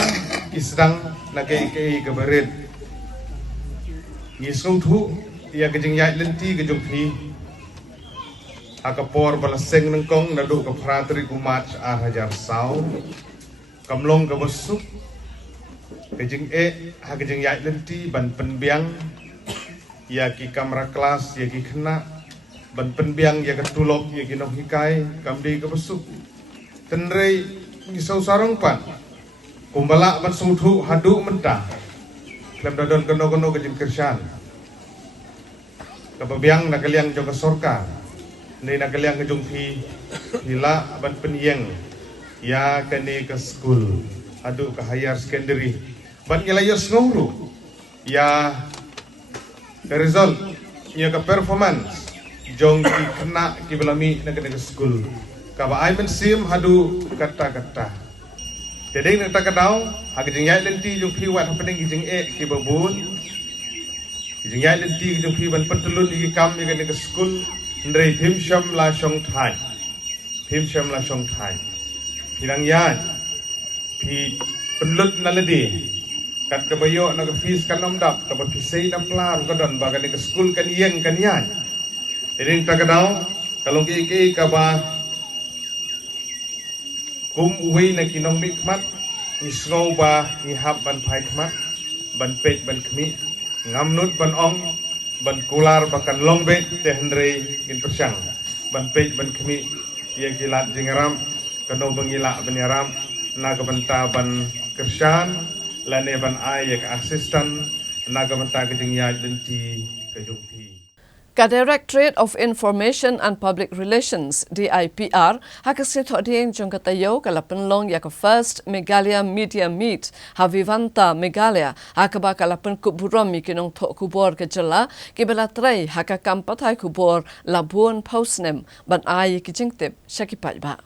ki sedang na ke berit ni thu ya ke jing yai lenti ke jong phi akapor balaseng nengkong na do ka fratri kumat hajar sau kamlong ka basuk ke jing ha ke jing yai lenti ban penbiang ya ki kamera kelas ya ki kena ban penbiang ya ketulok ya ki nok hikai kamdi ke besuk tenrei ni sau sarong pan kumbala ban suthu hadu mentah klem dadon keno ke jing kirsan kababiang na kaliang jong ke sorka ni na kaliang ke jong phi hila ban penyeng ya kene ke school hadu ke higher secondary ban ngelayos nguru ya ke result ya ke performance jong ki kena ki belami na kena ke school kaba ai men sim hadu kata dedeng nak takadau hak jing yai lenti jong phi wat happening jing ki babun jing yai lenti jong phi ban patulun ki kam ki kena ke school ndrei phim sham la shong thai hirang yan phi pelut naladi kat kebayo na ke fees kan nomdak ka ba pisay na plan ka don ba kan ke school kan yeng kan yan dedeng takadau kalong ki ka ba kum uwi na kinong mikmat nisngo ba ngihap ban pai kmat ban pet ban kmi ngamnut ban ong ban kular bakan longbet te hendrei kin persyang ban pet ban kmi ye kilat jingaram kano bangila banyaram na kabanta ban kersan lane ban ai ye ka assistant na kabanta ke jingya denti ke jungpi Ka Directorate of Information and Public Relations DIPR hakasnya thoding jong katayo kala penlong ya ka first Meghalaya Media Meet Havivanta Meghalaya hakaba kala pen kuburom kinong tho kubor ke jela kibela trai haka kampat hai kubor Labuan Postnem ban ai ki jingtip shakipai ba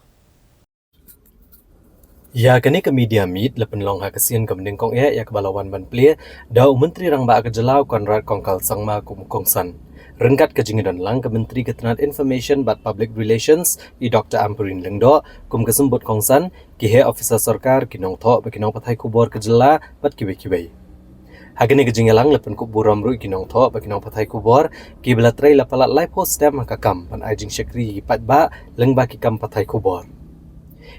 Ya kini ke media meet lepen long ha kesian ke mending kong ya kebalawan ban plie dau menteri rang ba ke jelau Konrad Kongkal Sangma kum kongsan rengkat ke jingidan lang ke menteri ketenat information but public relations i Dr. Ampurin Lengdo kum kesembut kongsan ki he officer sarkar kinong tho ba kinong pathai kubor ke jela bat kiwe hagene ke jingelang lepen kuburam ru kinong tho ba kinong pathai kubor ki belatrai lapalat live post stem hakam pan ajing syakri pat ba leng ba ki kam pathai kubor.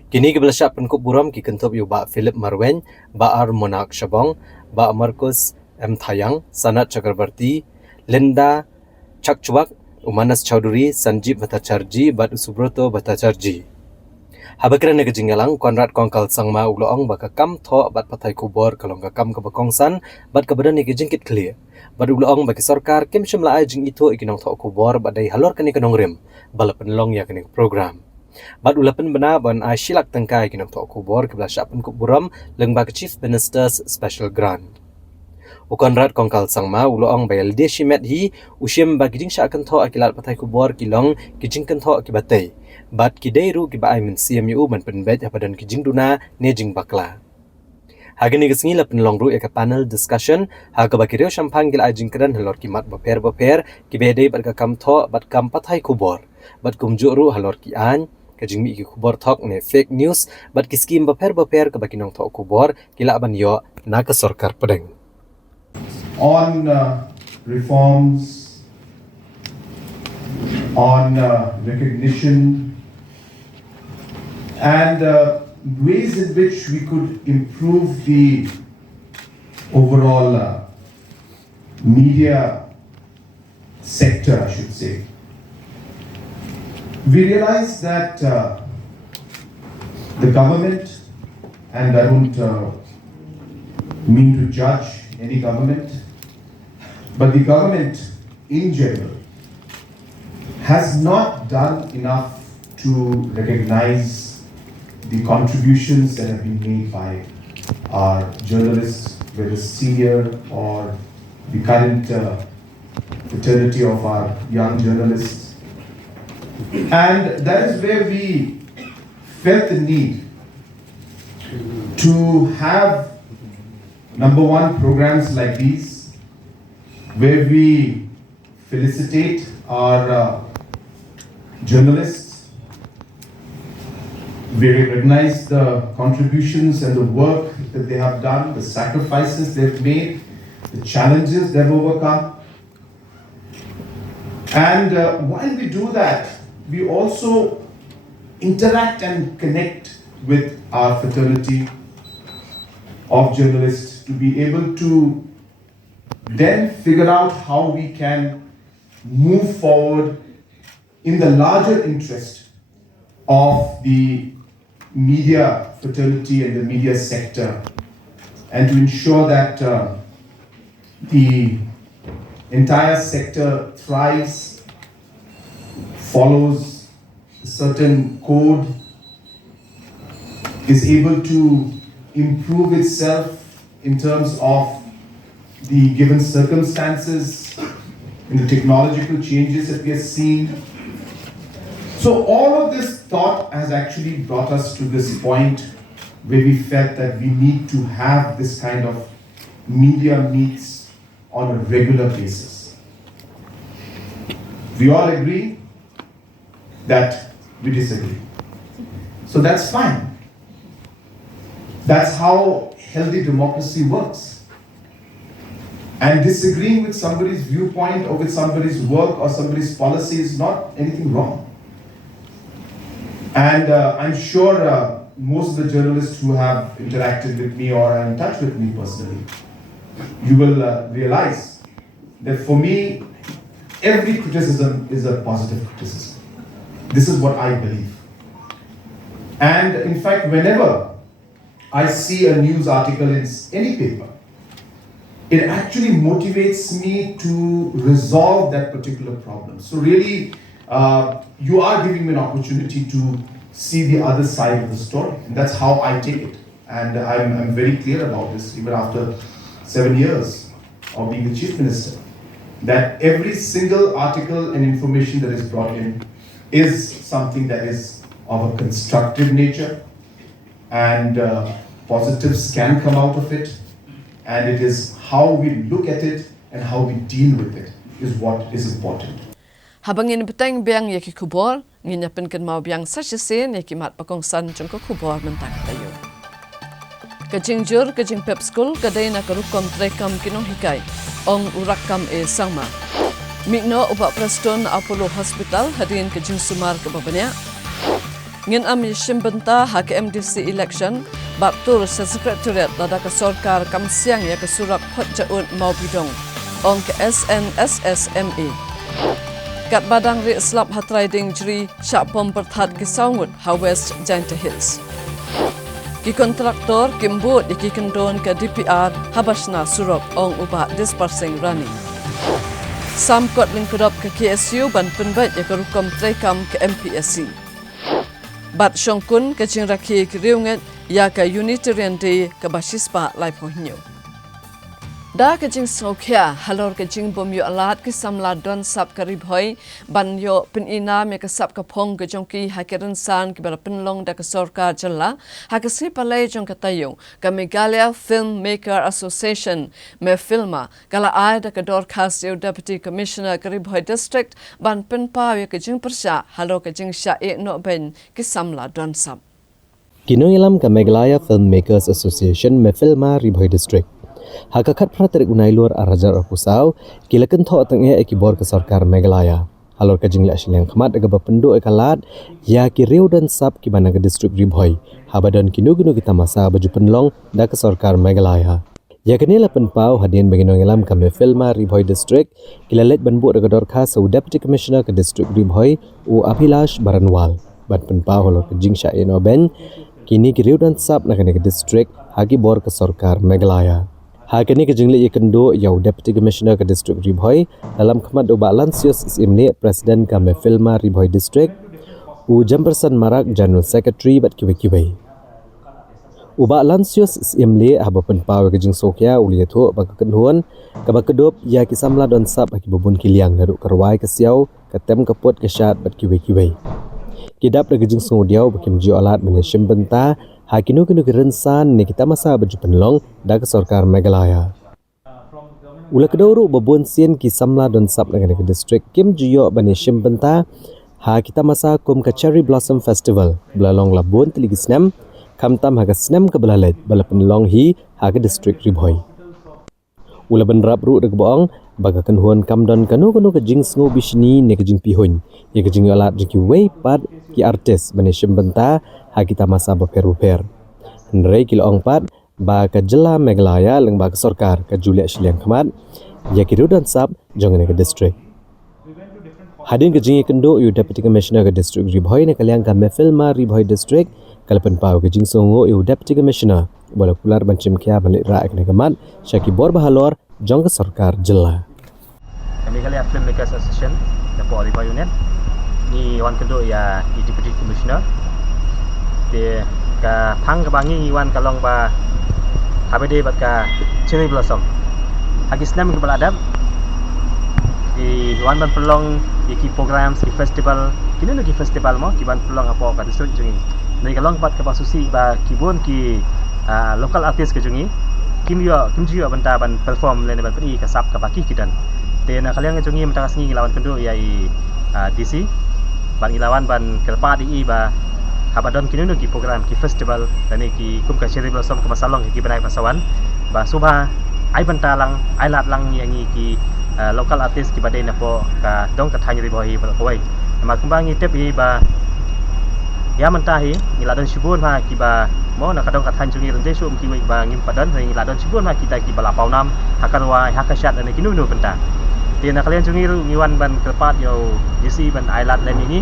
Kini ke belasyak penkup buram ki kentop yu ba Philip Marwen, ba Ar Monak Shabong, ba Marcus M. Thayang, Sanat Chakrabarti, Linda Chakchuak, Umanas Chowdhury, Sanjeev Bhattacharjee, bat Subroto Bhattacharjee. Habakran ke jinggalang Konrad Kongkal Sangma uloong ba kakam tho bat pathai kubor kalong kakam ke bakongsan bat kebadan ni ke jingkit clear. Bat uloong bagi sarkar kim shimla ajing itu ikinong tho kubor badai halor kani kanong rim bala penlong ya kani program. Bat ulapan benar ban Shilak Tengkai kinong tok kubor ke belasyak pen kuburam leng ba Chief Minister's Special Grant. Konrad Kongkal Sangma uloong bayal deshi met hi ushim ba kijing syak kan tho akilat pathai kubor kilong kijing kan tho akibatai. Bat kidai ru ki ba ai men CMU ban penbet apadan kijing duna nejing bakla. Hagani kesengi la penlong ru ya ke panel discussion ha ka bakirio shampang gil ajing kran halor kimat baper ki bedai bat ka kam tho bat kam pathai kubor. Bat kumjuk ru halor ki an kajing mi ki kubor thok ne fake news bat ki skim baper ke bakinong thok kubor kila ban yo na ka sarkar pedeng on reforms on recognition and ways in which we could improve the overall media sector, I should say. We realize that the government, and I don't mean to judge any government, but the government in general has not done enough to recognize the contributions that have been made by our journalists, whether senior or the current fraternity of our young journalists. And that is where we felt the need to have, number one, programs like these, where we felicitate our journalists, we recognize the contributions and the work that they have done, the sacrifices they've made, the challenges they've overcome. And while we do that, we also interact and connect with our fraternity of journalists to be able to then figure out how we can move forward in the larger interest of the media fraternity and the media sector, and to ensure that the entire sector thrives, follows a certain code, is able to improve itself in terms of the given circumstances, in the technological changes that we are seeing. So all of this thought has actually brought us to this point where we felt that we need to have this kind of media meets on a regular basis. We all agree that we disagree. So that's fine. That's how healthy democracy works. And disagreeing with somebody's viewpoint or with somebody's work or somebody's policy is not anything wrong. And I'm sure most of the journalists who have interacted with me or are in touch with me personally, you will realize that for me, every criticism is a positive criticism. This is what I believe. And in fact, whenever I see a news article in any paper, it actually motivates me to resolve that particular problem. So really, you are giving me an opportunity to see the other side of the story. And that's how I take it. And I'm very clear about this, even after 7 years of being the Chief Minister, that every single article and information that is brought in is something that is of a constructive nature, and positives can come out of it, and it is how we look at it and how we deal with it is what is important. Habangin beteng biang yaki kubor, nginyapin kan mau biang sasyasin yaki mat pakong san jong ko kubor mentak tayo. Kajing jur, kajing pep school, kadai na karukom trekam kinong hikay, ong urakam sangma. Mikno ubak Preston Apollo Hospital hadirin kajing sumar kababanya. Ngin am shimbenta hak MDC election, bab tur sa sekretariat lada ka sorkar kam siang ya ka surak hot jaun mau bidong, ong ke SNSSME. Kat badang ri slap hat riding jri syak pom perthat ki saungut ha West Janta Hills. Ki kontraktor kimbut iki kendon ke DPR habasna surok ong ubah dispersing running. Sam kot lingkup ke KSU ban penbat ya kerukom trekam ke MPSC. Bat Shongkun ke Jingraki ke Riunget ya ke Unitarian Day ke Bashispa Lai Pohinyo. Da ke Jing Sokia halor ke Jing bom yo alat ke samla don sap ke ribhoi ban yo penina me ke sap ke pong ke jongki ha ke rensan ke bala penlong da ke sorkar jela ha ke sipalai jong ke tayong ke Meghalaya Filmmaker Association me filma kala ai da ke dorkas yo Deputy Commissioner ke ribhoi district ban penpa yo ke Jing persya halor ke Jing sya no ben ke samla don sap. Kinong ilam ke Meghalaya Filmmakers Association me filma ribhoi district. Hakakat praterik unai luar arajar apusau kilakan tho tengah ekibor ke sarkar Meghalaya. Halor ke jingla silang khamat aga bapenduk ekalat ya ki riu dan sap ki bana ke distrik ribhoi. Habadan kinu-kinu kita masa baju penlong da ke sarkar Meghalaya. Ya kini la penpau hadian bagi nongelam ke filma ribhoi district kilalet banbuk aga dorkas au Deputy Commissioner ke distrik ribhoi u Abhilash Baranwal. Ban penpau halor ke jing syain oben kini ki riu dan sap nak ke distrik hagi bor ke sarkar Meghalaya. Hakini ke jingli ikendo yau Deputy Commissioner ke distrik Ribhoi dalam khidmat ubak Lansius Isimni Presiden kami filma Ribhoi District u Jemperson Marak General Secretary bat kiwe-kiwe. Ubak Lansius Isimni haba penpau ke jing sokya uli itu bak kenhuan ke bak kedop ya kisamla don sap bagi bubun kiliang daruk kerwai ke siau ke tem keput ke syat bat kiwe-kiwe. Kidap ke jing sodiau bakim jiu alat menyeshim benta hakinu-kinu kerensan ni kita masa baju penlong da ke sarkar Meghalaya. Ula kedauru babun sien ki samla don sap dengan ke distrik kim jiyo bani shimbenta ha kita masa kum ke Cherry Blossom Festival belalong labun teligi snem kamtam ha ke snem ke belalet bala penlong hi ha ke distrik Ribhoi. Ula benrap ru dek boong baga kenhuan kamdon kanu-kanu ke jing sngo bishni ne ke jing pihun ye ke jing alat jiki wei pat ki artis bani shimbenta ha kita masa berper-per. Nrei kilo ongpat ba ke jela Meghalaya leng ba ke sarkar ke Julia Shiliang Khamat ya ki rudan sap jongene ke distrik. Hadin ke jing kendo yu Deputy Commissioner ke distrik Ribhoi ne kaliang ka filma Ribhoi district kalapan pau ke jing songo yu Deputy Commissioner bola kular bancim kya balik ra ke Khamat syaki bor bahalor jong ke sarkar jela. Meghalaya Filmmakers Association dapat Ribhoi unit ni wan kendo ya Deputy Commissioner de ka phang ka bangi wan kalong ba habede bat ka Cherry Blossom hagi snam ke baladam di wan ban pelong iki program si festival kini lagi festival mo ki ban pelong apa ka distrik jungi nei kalong bat ka basusi ba kibun ki local artist ke jungi kim jiyo banta ban perform le ban pri ka sap ka baki kidan te na kaliang jungi mentakas ngi lawan kendo yai DC ban ilawan ban kelpa di ba habadon kini nugi program ki festival dan ki kum ka Cherry Blossom ke masalong ki banai pasawan ba subha ai bantalang ai lat lang yang ki local artist ki badai napo ka dong ka thany Ribhoi boloi ma kumbangi tep hi ba ya mentahi ngiladon shibun ha ki ba mo na kadong ka thany jungi rende sum ki wei ba ngim padan hi ngiladon shibun ha kita ki bala paunam hakarwa hakashat dan ki nu benta Tina kalian jungi ngiwan ban kepat yo jisi ban ailat lem ini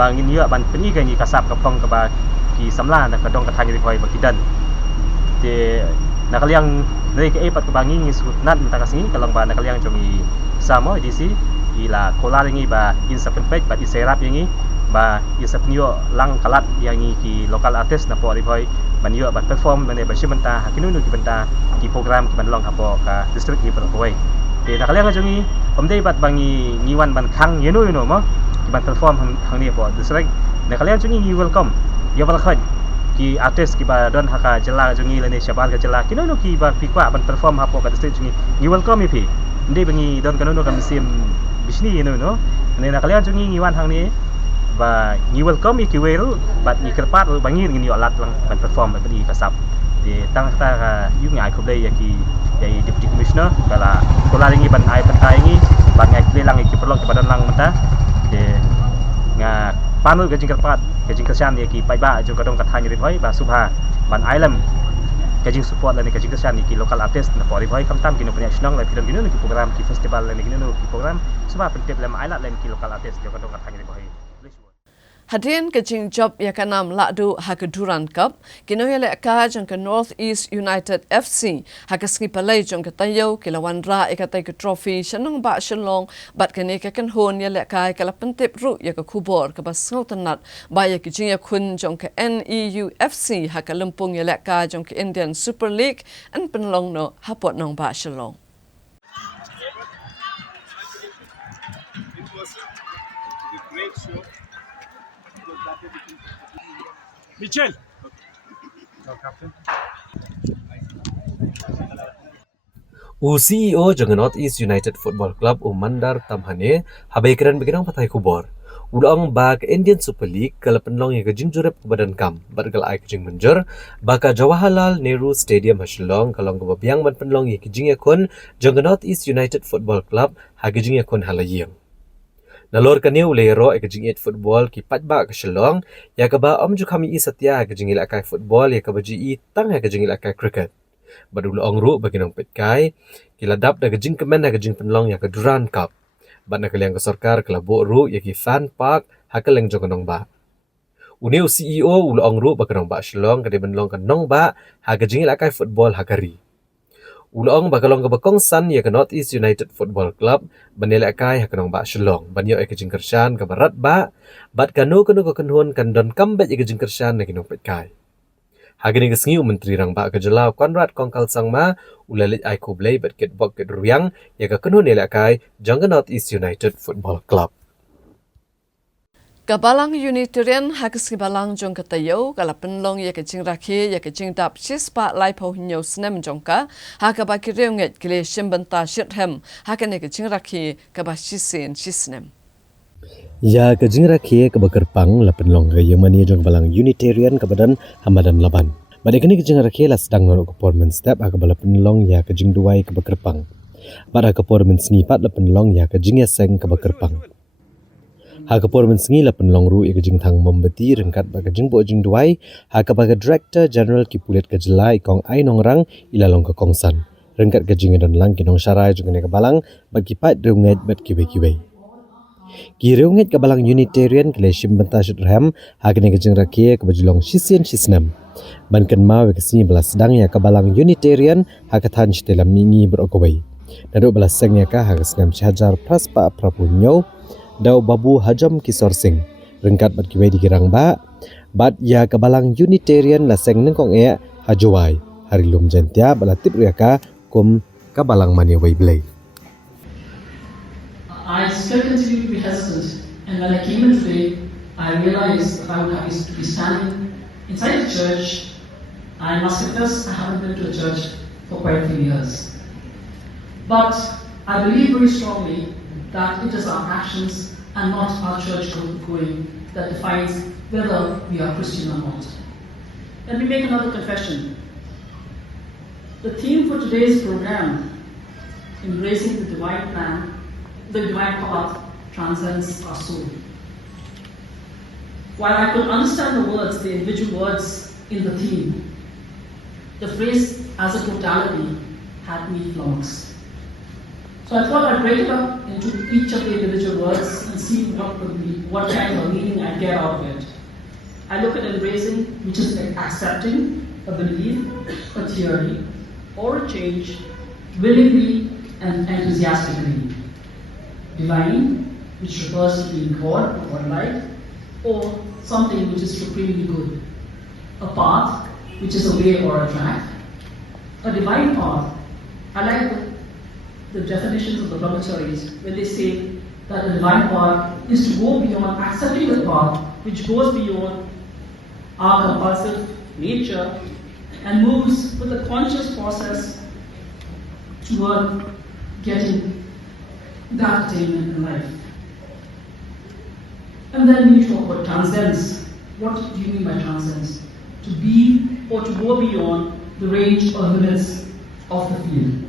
bangin yo ban peni kan ni kasap kapong ke ba ki samla na kadong katang Ribhoi bakidan te na kalian dari ke epat ke bangi ni sutnat mentakas ni kalau ba na kalian jungi samo jisi ila kolar ngi ba insa penpej ba iserap yang ni ba isa penyo lang kalat yang ni ki lokal artist na po Ribhoi ban yo ban perform ban ba shimenta hakinu nu ki benta ki program ki ban long hapo ka distrik ni Ribhoi te na kalian jungi omdei bat bangi ngiwan ban khang yeno mo ki ban perform hang ni po distrik na kalian jungi you welcome yo welcome ki artis ki ba don haka jela jungi lene syabal ka jela kino no ki ba pikwa ban perform hapo ka stage jungi ni welcome pi ndi bengi don kanono kam sim bisni no ne na kalian jungi ngiwan hang ni ba ni welcome ki weru bat ni kerpat bangi ni alat lang ban perform ba di kasap di tang ta ka yu ngai ko dai ya ki dai deputy commissioner kala kola ringi ban ai pentai ngi ban ngai klelang ki perlu ki badan lang menta de nga panul ke jingkerpat ke jingkersan ya ki pai ba jo kadong kathanya ri hoi ba subha ban island ke jing support lani ke jingkersan ki local artist na pori hoi kam tam ki no national la film ki program ki festival lani ki no ki program subha pentep lam island lani ki local artist jo kadong kathanya ri hoi Hadian kajing job ya kanam ladu haka Duran Cup kinohele ka jong ka North East United FC haka skipalay jong ka tayo kilawan ra ikatay ka trophy shanong ba shalong bat kani ka kan hon ya le ka kala pentip ru ya ka kubor ka basngot nat ba ya kijing ya kun jong ka NEU FC haka lumpung ya le ka jong ka Indian Super League an penlong no hapot nong ba shalong Michel. CEO jong North East United Football Club Mandar Tamhane habai keren beginang patai kubor. Ulang bag Indian Super League kala penlong yang kejing jurep badan kam bargal ai kejing menjur baka Jawaharlal Nehru Stadium hasilong kalong kebabiang ban penlong yang kejing yakun jong North East United Football Club ha kejing yakun halayeng. Nalor kaniu lero kejing it football ki patba ke Shillong ya kaba om ju kami i satya kejing ila kai football ya kaba ji i tang ha kejing ila kai cricket. Badul ong ru bagi nong petkai kiladap da kejing kemen ha kejing penlong ya ke Duran Cup. Bad na kaliang ke sorkar kelabo ru ya ki fan park ha keleng jong nong ba. Uniu CEO ul ong ru bagi nong ba Shillong kede benlong ke nong ba ha kejing ila kai football ha kari. Ulong bakalong kabakong san ya ke North East United Football Club banelak kai ha kanong ba Shillong banyo e kejing kersan ka barat ba bat kanu kenhun kan don kambet e kejing kersan na kinong pet kai ha gini gesngi menteri rang ba ke jelau Konrad Kongkal Sangma ulalit ai ko blay bat ket bok ket ruyang ya ka kenhun elak kai jang ke North East United Football Club Kabalang Unitarian hakas kibalang jong katayo kala penlong ya kejing rakhi ya kejing dap sispa lai pau hinyo snem jongka ha kaba kireunget kile shimbanta shithem ha kane kejing rakhi kaba shisin shisnem ya kejing rakhi kaba kerpang la penlong ga yemani jong balang Unitarian kabadan hamadan laban bade kene kejing rakhi la sedang no performance step ha kaba penlong ya kejing duai kaba kerpang pada performance ngipat la penlong ya kejing ya seng kaba kerpang ha kapor mensengi la penlong ru ik jing thang membeti rengkat ba jing bo jing duai ha ka ba director general ki pulet ka jelai kong ai nong rang ila long ka kongsan rengkat ka jing don lang ki nong syarai jung ne ka balang ba ki pat reunget bat ki be ki reunget ka balang Unitarian kle shim banta shudram ha ka ne ka jing rakie ka bajlong shisien shisnam ban kan ma we ka sini bala sedang ya ka balang Unitarian ha ka than stela mingi berokowai dadu bala seng ya ka ha ka snam chajar praspa prapunyo Dau Babu Hajam Kisor Singh rengkat bat kiwai dikirang ba bat ya kabalang Unitarian la seng nengkong e hajowai hari lum jantia balatip riaka kum kabalang mania wai blay I still continue to be hesitant, and when I came in today I realized that I would have to be standing inside the church. I must confess I haven't been to a church for quite a few years, but I believe very strongly that it is our actions and not our church going that defines whether we are Christian or not. Let me make another confession. The theme for today's program, embracing the divine plan, the divine path, transcends our soul. While I could understand the words, the individual words in the theme, the phrase as a totality had me flummoxed. So I thought I'd break it up into each of the individual words and see what kind of meaning I get out of it. I look at embracing, which is like accepting a belief, a theory, or a change willingly and enthusiastically. Divine, which refers to being God or godlike, or something which is supremely good. A path, which is a way or a track. A divine path. I like the definitions of the dormitories when they say that the divine path is to go beyond accepting the path which goes beyond our compulsive nature, and moves with a conscious process toward getting that attainment in life. And then we talk about transcendence. What do you mean by transcendence? To be or to go beyond the range or limits of the field.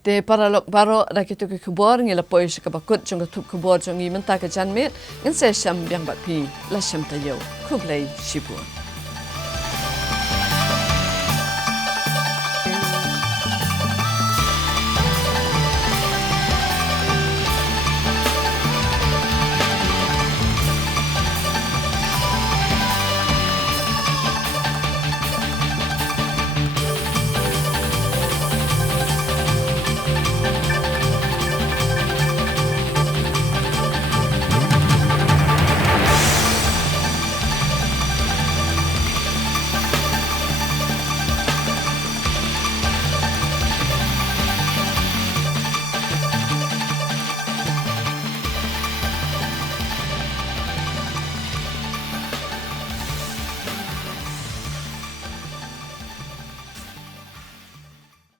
Te paralok baro da kitu ke kubor ngi la poi shika bakut jong tup kubor jong i menta ka janmet ngin se sham byang bat pi la sham ta yo kublai shibur